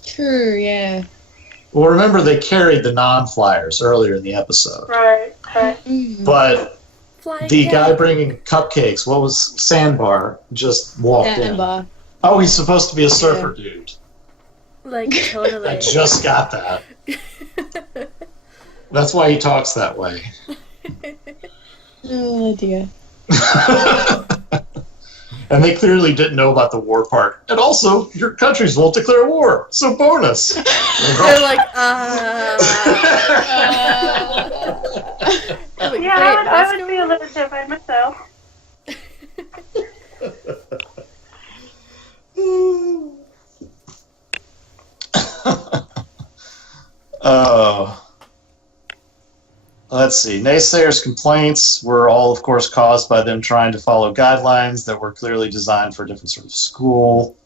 True, yeah. Well, remember they carried the non-flyers earlier in the episode. Right. But Flying the cat. guy bringing cupcakes, what was Sandbar, just walked Sandbar. in. Oh, he's supposed to be a surfer dude. Like, totally. I just got that. That's why he talks that way. Oh dear. And they clearly didn't know about the war part. And also, your countries won't declare war, so bonus. They're like, Yeah, I would feel a little different myself. Let's see. Naysayers' complaints were all, of course, caused by them trying to follow guidelines that were clearly designed for a different sort of school.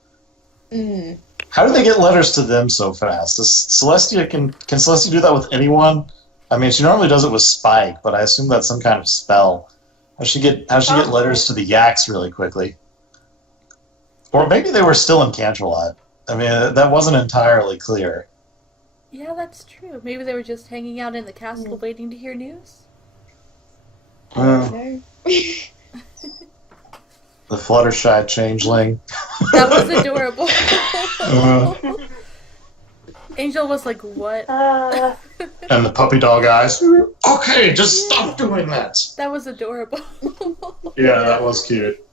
How do they get letters to them so fast? Can Celestia do that with anyone? I mean, she normally does it with Spike, but I assume that's some kind of spell. How'd she get letters to the Yaks really quickly? Or maybe they were still in Canterlot. I mean, that wasn't entirely clear. yeah, that's true. Maybe they were just hanging out in the castle waiting to hear news. The Fluttershy changeling. That was adorable. Angel was like, what? And the puppy dog eyes. Okay, just stop doing that. That was adorable. Yeah, that was cute.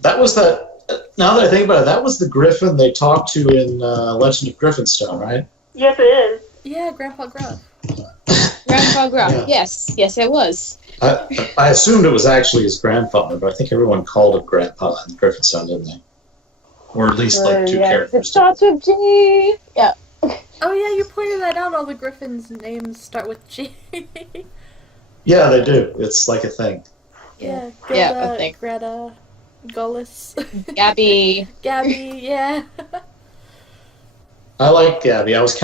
That was that. Now that I think about it, that was the griffin they talked to in Legend of Griffinstone, right? Yes, it is. Yeah, Grandpa Gruff. Grandpa Gruff. Yeah. Yes, it was. I assumed it was actually his grandfather, but I think everyone called him Grandpa in Griffinstone, didn't they? Or at least like two It characters. starts with G. Yeah. Oh yeah, you pointed that out. All the Griffins' names start with G. Yeah, they do. It's like a thing. Yeah, Yeah, Gilda, I think. Greta, Gullis, Gabby. Gabby. Yeah. I like Gabby. I just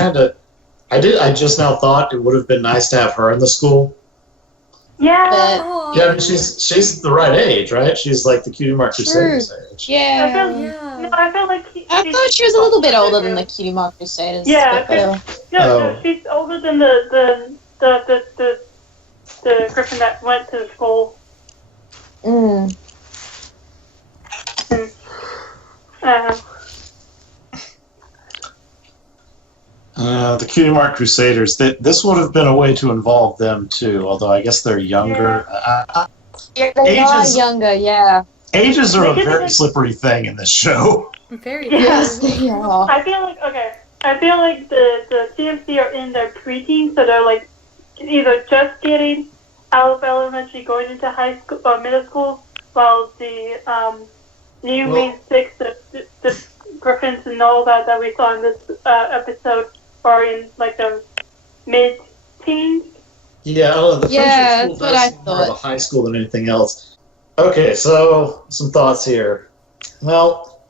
now thought it would have been nice to have her in the school. Yeah. Aw. Yeah, I mean, she's the right age, right? She's like the Cutie Mark Crusaders age. Yeah. I feel like I thought she was a little bit older than the Cutie Mark Crusaders. Yeah, but, no, she's older than the griffin that went to the school. The Cutie Mark Crusaders. This would have been a way to involve them too, although I guess they're younger. yeah, they are Ages- younger, yeah. Ages are a very slippery thing in this show. Very. Yes, they are. I feel like the CMC are in their preteen, so they're like either just getting out of elementary, going into high school or middle school, while the new main six, the Griffins and all that we saw in this episode are in like the mid-teens. Yeah, the friendship school does seem more of a high school than anything else. Okay, so some thoughts here. Well,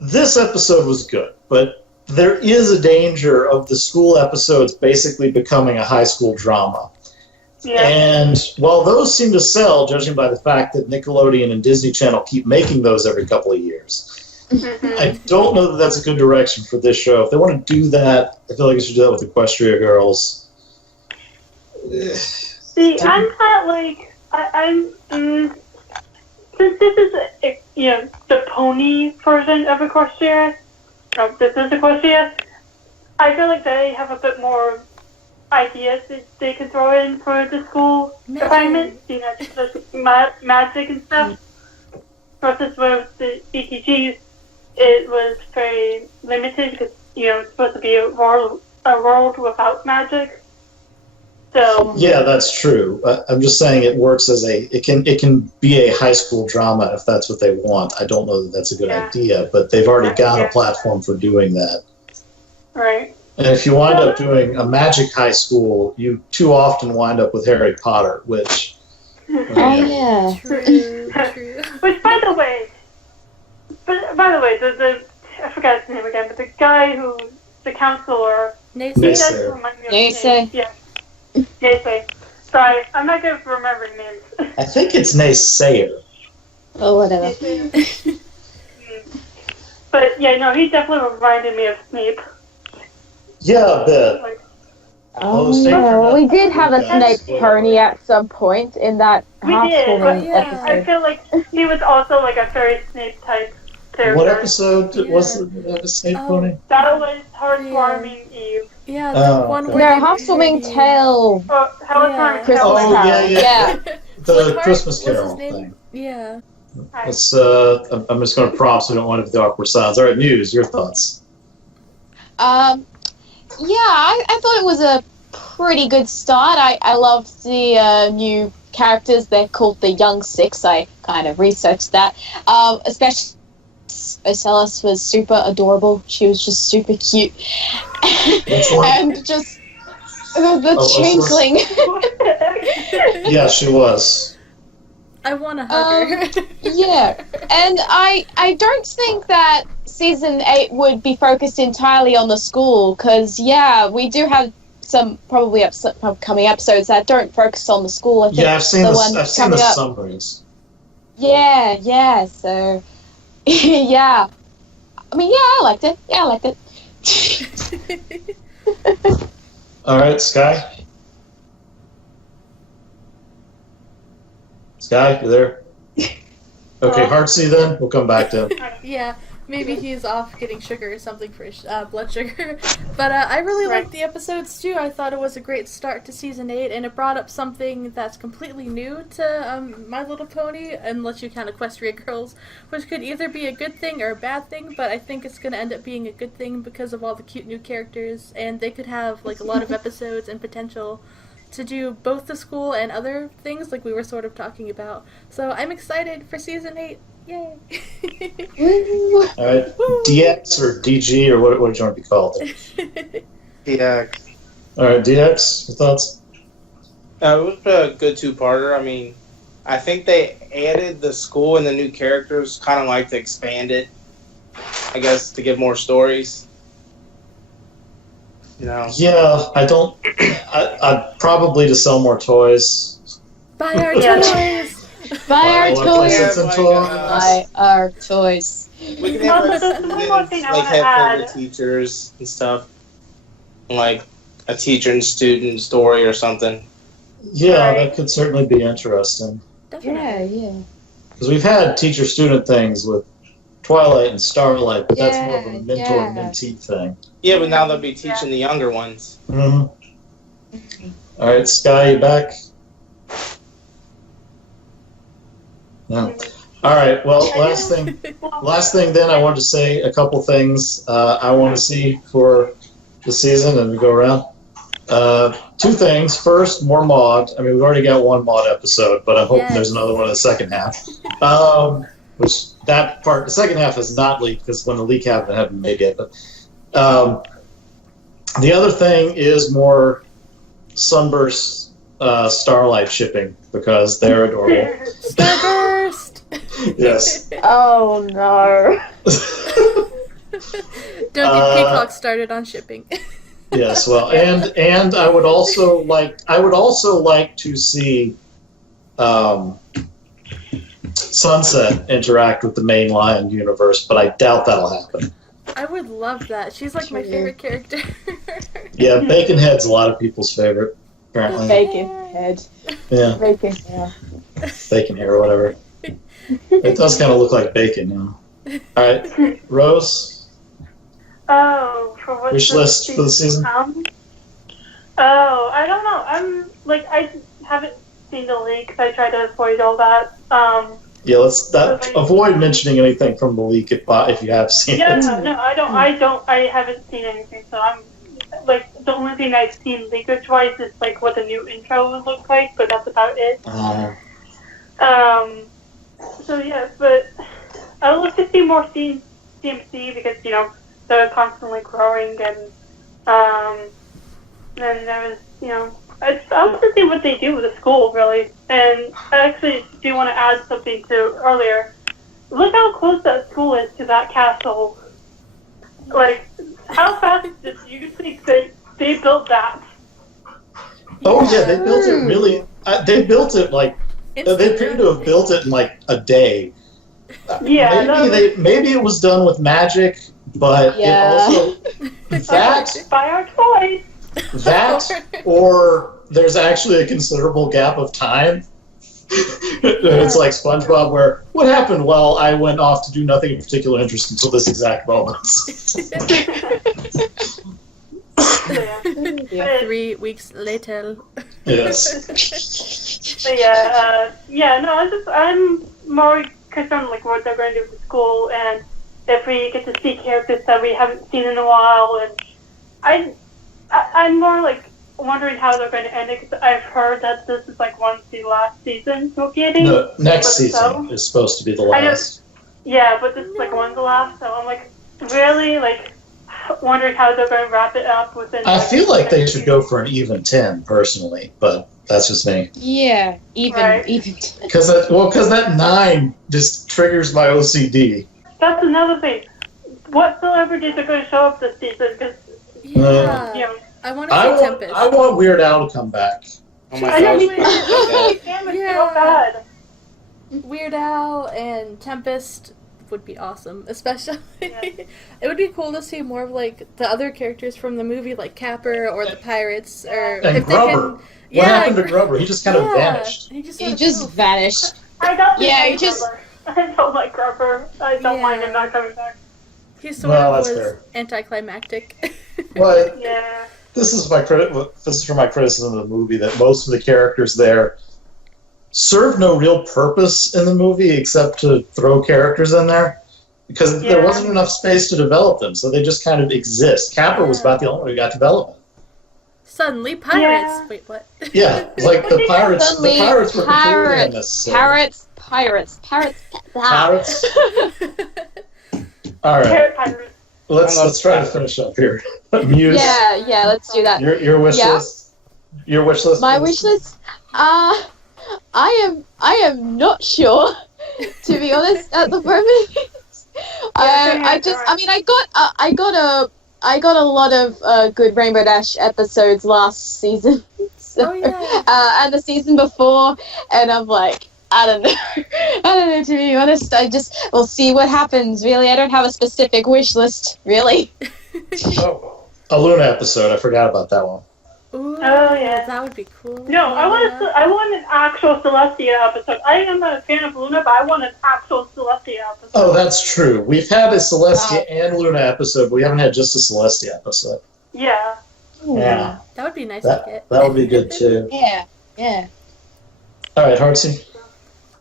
this episode was good, but there is a danger of the school episodes basically becoming a high school drama. Yeah. And while those seem to sell, judging by the fact that Nickelodeon and Disney Channel keep making those every couple of years, I don't know that that's a good direction for this show. If they want to do that, I feel like they should do that with Equestria Girls. See, I'm not like since this is the pony version of Equestria. This is Equestria. I feel like they have a bit more ideas that they can throw in for the school assignments, just like magic and stuff. Versus with the ETGs, it was very limited because it's supposed to be a world without magic. So yeah, that's true. I'm just saying it works as it can be a high school drama if that's what they want. I don't know that that's a good idea, but they've already got a platform for doing that. Right. And if you wind up doing a magic high school, you too often wind up with Harry Potter, which... yeah. True. Which, by the way, the I forgot his name again, but the guy who's the counselor... Naysayer. Naysayer. Yeah. Naysayer. Sorry, I'm not good for remembering names. I think it's Naysayer. Oh, whatever. But, yeah, no, he definitely reminded me of Snape. Yeah, a bit. No, we did have a Snape pony at some point in that heartwarming episode. I feel like he was also like a very Snape type character. What episode was the Snape pony? That was Heartwarming Eve. Yeah, the one where Heartwarming Tale. Heartwarming Christmas Carol. Yeah. The Christmas Carol thing. Yeah. Let's. I'm just going to prompt so we don't wind up with the awkward silence. All right, Muse, your thoughts. Yeah, I thought it was a pretty good start. I loved the new characters. They're called the Young Six. I kind of researched that. Especially Ocellus was super adorable. She was just super cute. And just the changeling. Yeah, she was. I want to hug her. Yeah, and I don't think that Season 8 would be focused entirely on the school, because, we do have some probably upcoming episodes that don't focus on the school. I think I've seen the summaries. Yeah, so, yeah. I mean, I liked it. Yeah, I liked it. All right, Sky? Sky, you there? Okay, Heartsy then. We'll come back to him. Yeah, maybe he's off getting sugar or something for his blood sugar. But I really liked the episodes too. I thought it was a great start to Season 8, and it brought up something that's completely new to My Little Pony, unless you count Equestria Girls, which could either be a good thing or a bad thing, but I think it's going to end up being a good thing because of all the cute new characters, and they could have like a lot of episodes and potential to do both the school and other things like we were sort of talking about. So I'm excited for Season 8. Yay! Alright, DX or DG or what do you want to be called? DX. Alright, DX, your thoughts? It was a good two-parter. I mean, I think they added the school and the new characters kind of like to expand it, I guess, to give more stories. Yeah, I probably to sell more toys. Buy our toys! Buy our toys! Buy our toys. We can have have favorite teachers and stuff. Like a teacher and student story or something. Yeah, that could certainly be interesting. Definitely. Yeah. Because we've had teacher-student things with Twilight and Starlight, but that's more of a mentor-mentee thing. Yeah, but now they'll be teaching the younger ones. Mm-hmm. All right, Sky, you back? No. All right. Well, last thing. Then I wanted to say a couple things I want to see for the season, and we go around. 2 things. First, more mod. I mean, we've already got 1 mod episode, but I'm hoping there's another one in the second half. Which that part, the second half has not leaked because when the leak happened, it hadn't made yet. But the other thing is more Sunburst Starlight shipping because they're adorable. Starburst. Yes. Oh no. Don't get Peacock started on shipping. Yes, well, and I would also like to see Sunset interact with the mainline universe, but I doubt that'll happen. I would love that. She's like my favorite character. Yeah, Baconhead's a lot of people's favorite, apparently. Baconhead. Yeah. Bacon hair. Bacon hair or whatever. It does kind of look like bacon, you know. All right, Rose. Oh, for what Wish list for the season? Oh, I don't know. I haven't seen the leak. I try to avoid all that. Yeah, avoid mentioning anything from the leak if you have seen it. No, I haven't seen anything. So I'm the only thing I've seen leakage-wise is what the new intro would look like, but that's about it. So yeah, but I would love to see more CMC because they're constantly growing, and then there was I want to see what they do with the school really, and I actually do want to add something to earlier. Look how close that school is to that castle. How fast did you think they built that? Oh yeah, they built it really. They built it they appear to have built it in a day. Yeah, maybe it was done with magic, but it also by our toys. That or there's actually a considerable gap of time. It's like SpongeBob, where what happened? Well, I went off to do nothing of particular interest until this exact moment. 3 weeks later. Yes. But I'm more concerned what they're going to do with the school, and if we get to see characters that we haven't seen in a while, and I'm more wondering how they're going to end it, because I've heard that this is one of the last seasons we'll be getting. No, next season is supposed to be the last. Yeah, but this is one of the last, so I'm really wondering how they're going to wrap it up within. I feel like they should go for an even 10, personally, but that's just me. Yeah, even. Because that 9 just triggers my OCD. That's another thing. What celebrities are going to show up this season? Because I want to see Tempest. I want Weird Al to come back. Oh my gosh. Bad. Weird Al and Tempest would be awesome, especially. It would be cool to see more of the other characters from the movie, like Capper or the pirates, or and if Grubber. they can. What happened to Grubber? He just kind of vanished. He just vanished. I don't Grubber. I don't like Grubber. I don't mind him not coming back. He sort of was anticlimactic. Well, yeah. This is for my criticism of the movie, that most of the characters there serve no real purpose in the movie except to throw characters in there, because there wasn't enough space to develop them, so they just kind of exist. Capper was about the only one who got development. Suddenly pirates. Yeah. Wait, what? Yeah, the pirates. The pirates were completely unnecessary. Pirates. All right. Let's try to finish up here. Muse. Yeah, let's do that. Your wish list. Your wish list. My wish list. I am not sure, to be honest, at the moment. I got a lot of good Rainbow Dash episodes last season, and the season before, and I'm I don't know, to be honest. We'll see what happens, really. I don't have a specific wish list, really. A Luna episode, I forgot about that one. Ooh, yeah. That would be cool. No, I want an actual Celestia episode. I am a fan of Luna, but I want an actual Celestia episode. Oh, that's true. We've had a Celestia and Luna episode, but we haven't had just a Celestia episode. Yeah. Yeah. That would be nice to get. That would be good, too. Yeah. All right, Heartsy.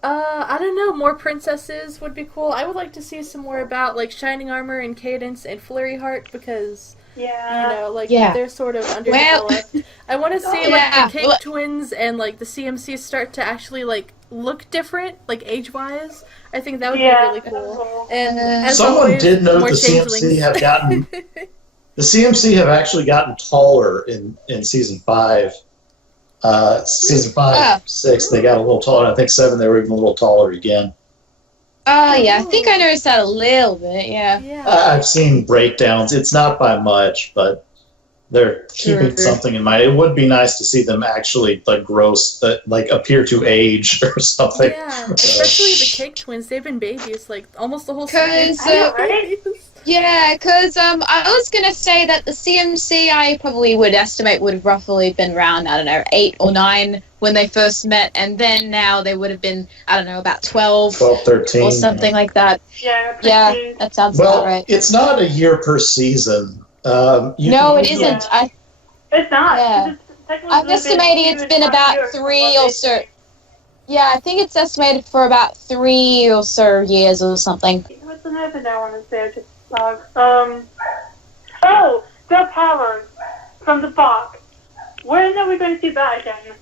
I don't know. More princesses would be cool. I would like to see some more about like Shining Armor and Cadence and Flurry Heart because they're sort of underdeveloped. I want to see like the Cake Twins and like the CMC start to actually like look different, like age-wise. I think that would be really cool. And as someone always, did note more the CMC have gotten the CMC have actually gotten taller in season 5. Season 5, 6, they got a little taller. I think 7, they were even a little taller again. Yeah, I think I noticed that a little bit, yeah. I've seen breakdowns. It's not by much, but they're keeping something in mind. It would be nice to see them actually like appear to age or something. Yeah, especially the Cake Twins. They've been babies like almost the whole season. Yeah, because I was going to say that the CMC I probably would estimate would have roughly been around, I don't know, 8 or 9 when they first met, and then now they would have been, I don't know, about 12, 13. Or something like that. Yeah, that sounds about right. It's not a year per season. No, it isn't. It's not. Yeah. I'm estimating it's been about 3 or so. Yeah, I think it's estimated for about 3 or so years or something. What's another thing I want to say? The powers from the box. When are we going to see that again?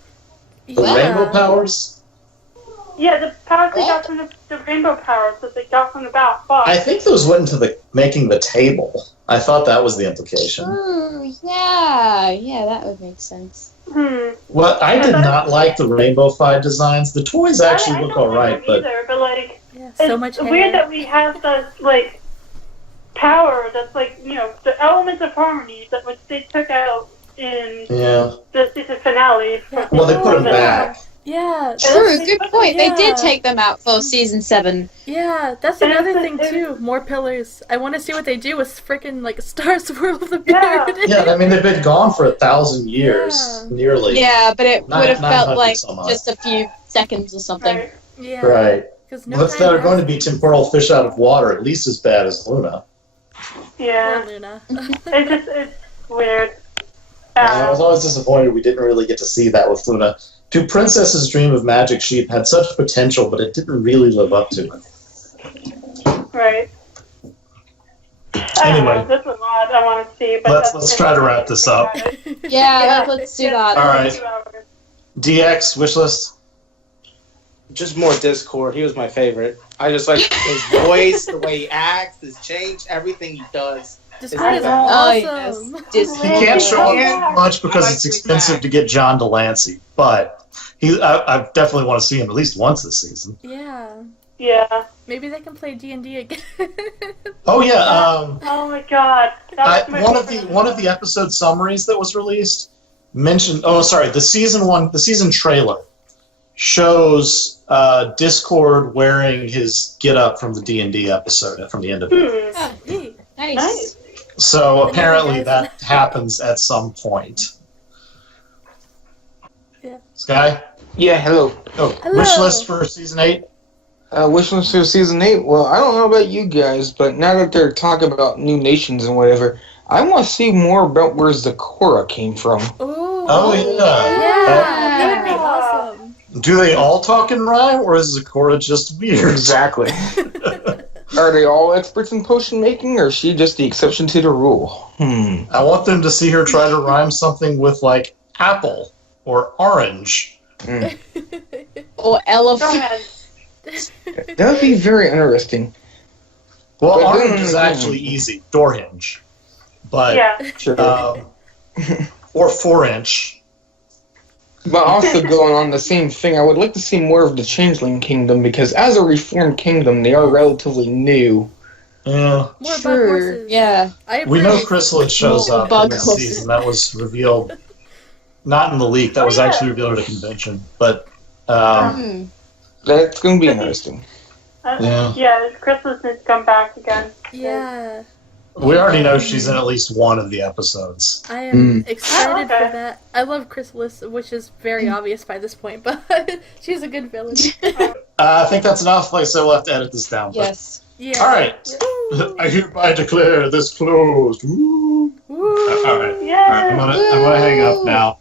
The rainbow powers? Yeah, the powers they got from the rainbow powers that they got from the box. I think those went into making the table. I thought that was the implication. Yeah, that would make sense. Well, I did not like the Rainbow 5 designs. The toys actually look alright, but... But like, so much it's weird that we have this, like, power that's like, the elements of harmony that which they took out in the season finale. Well, they put them back. Yeah. True, good point. They did take them out for season 7. Yeah, that's another thing too. More pillars. I want to see what they do with frickin' like Star Swirl of the Beard. Yeah, I mean they've been gone for 1,000 years, nearly. Yeah, but it would have felt like so just a few seconds or something. Right. Yeah. Right. Well, if they're going to be temporal fish out of water, at least as bad as Luna. Yeah. Poor Luna. It's weird. I was always disappointed we didn't really get to see that with Luna. To Princess's Dream of Magic, she had such potential, but it didn't really live up to it. Right. Anyway, there's a lot I want to see, but let's try to wrap this up. Let's do that. All right. DX wishlist. Just more Discord. He was my favorite. I just like his voice, the way he acts, his change, everything he does. Discord is awesome. He can't show up much because it's expensive to get John Delancey, but I definitely want to see him at least once this season. Yeah. Yeah. Maybe they can play D&D again. Oh yeah. Oh my god. One of the episode summaries that was released mentioned. Oh, sorry. The season trailer shows Discord wearing his get-up from the D&D episode from the end of it. Oh, neat. Nice. So apparently that happens at some point. Yeah. Sky? Yeah, hello. Oh, Hello. wish list for season 8? Wish list for season 8? Well, I don't know about you guys, but now that they're talking about new nations and whatever, I want to see more about where Zakora came from. Ooh. Oh, yeah. Yeah, that would be awesome. Do they all talk in rhyme, or is Zakora just weird? Exactly. Are they all experts in potion making, or is she just the exception to the rule? I want them to see her try to rhyme something with, like, apple or orange. Or elephant. That would be very interesting. Well, But orange is actually easy. Door hinge. But, Sure. or 4-inch. But also going on the same thing, I would like to see more of the Changeling Kingdom, because as a reformed kingdom, they are relatively new. Yeah. More bug horses. Yeah. We know Chrysalid shows up in this season. That was revealed, not in the leak, that was actually revealed at a convention. But, that's going to be interesting. Yeah, Chrysalis needs to come back again. Yeah. We already know she's in at least one of the episodes. I am excited for that. I love Chrysalis, which is very obvious by this point, but she's a good villain. I think that's enough. Like I said, we'll have to edit this down. Yes. Yeah. All right. I hereby declare this closed. Woo. Woo. All right. I'm gonna hang up now.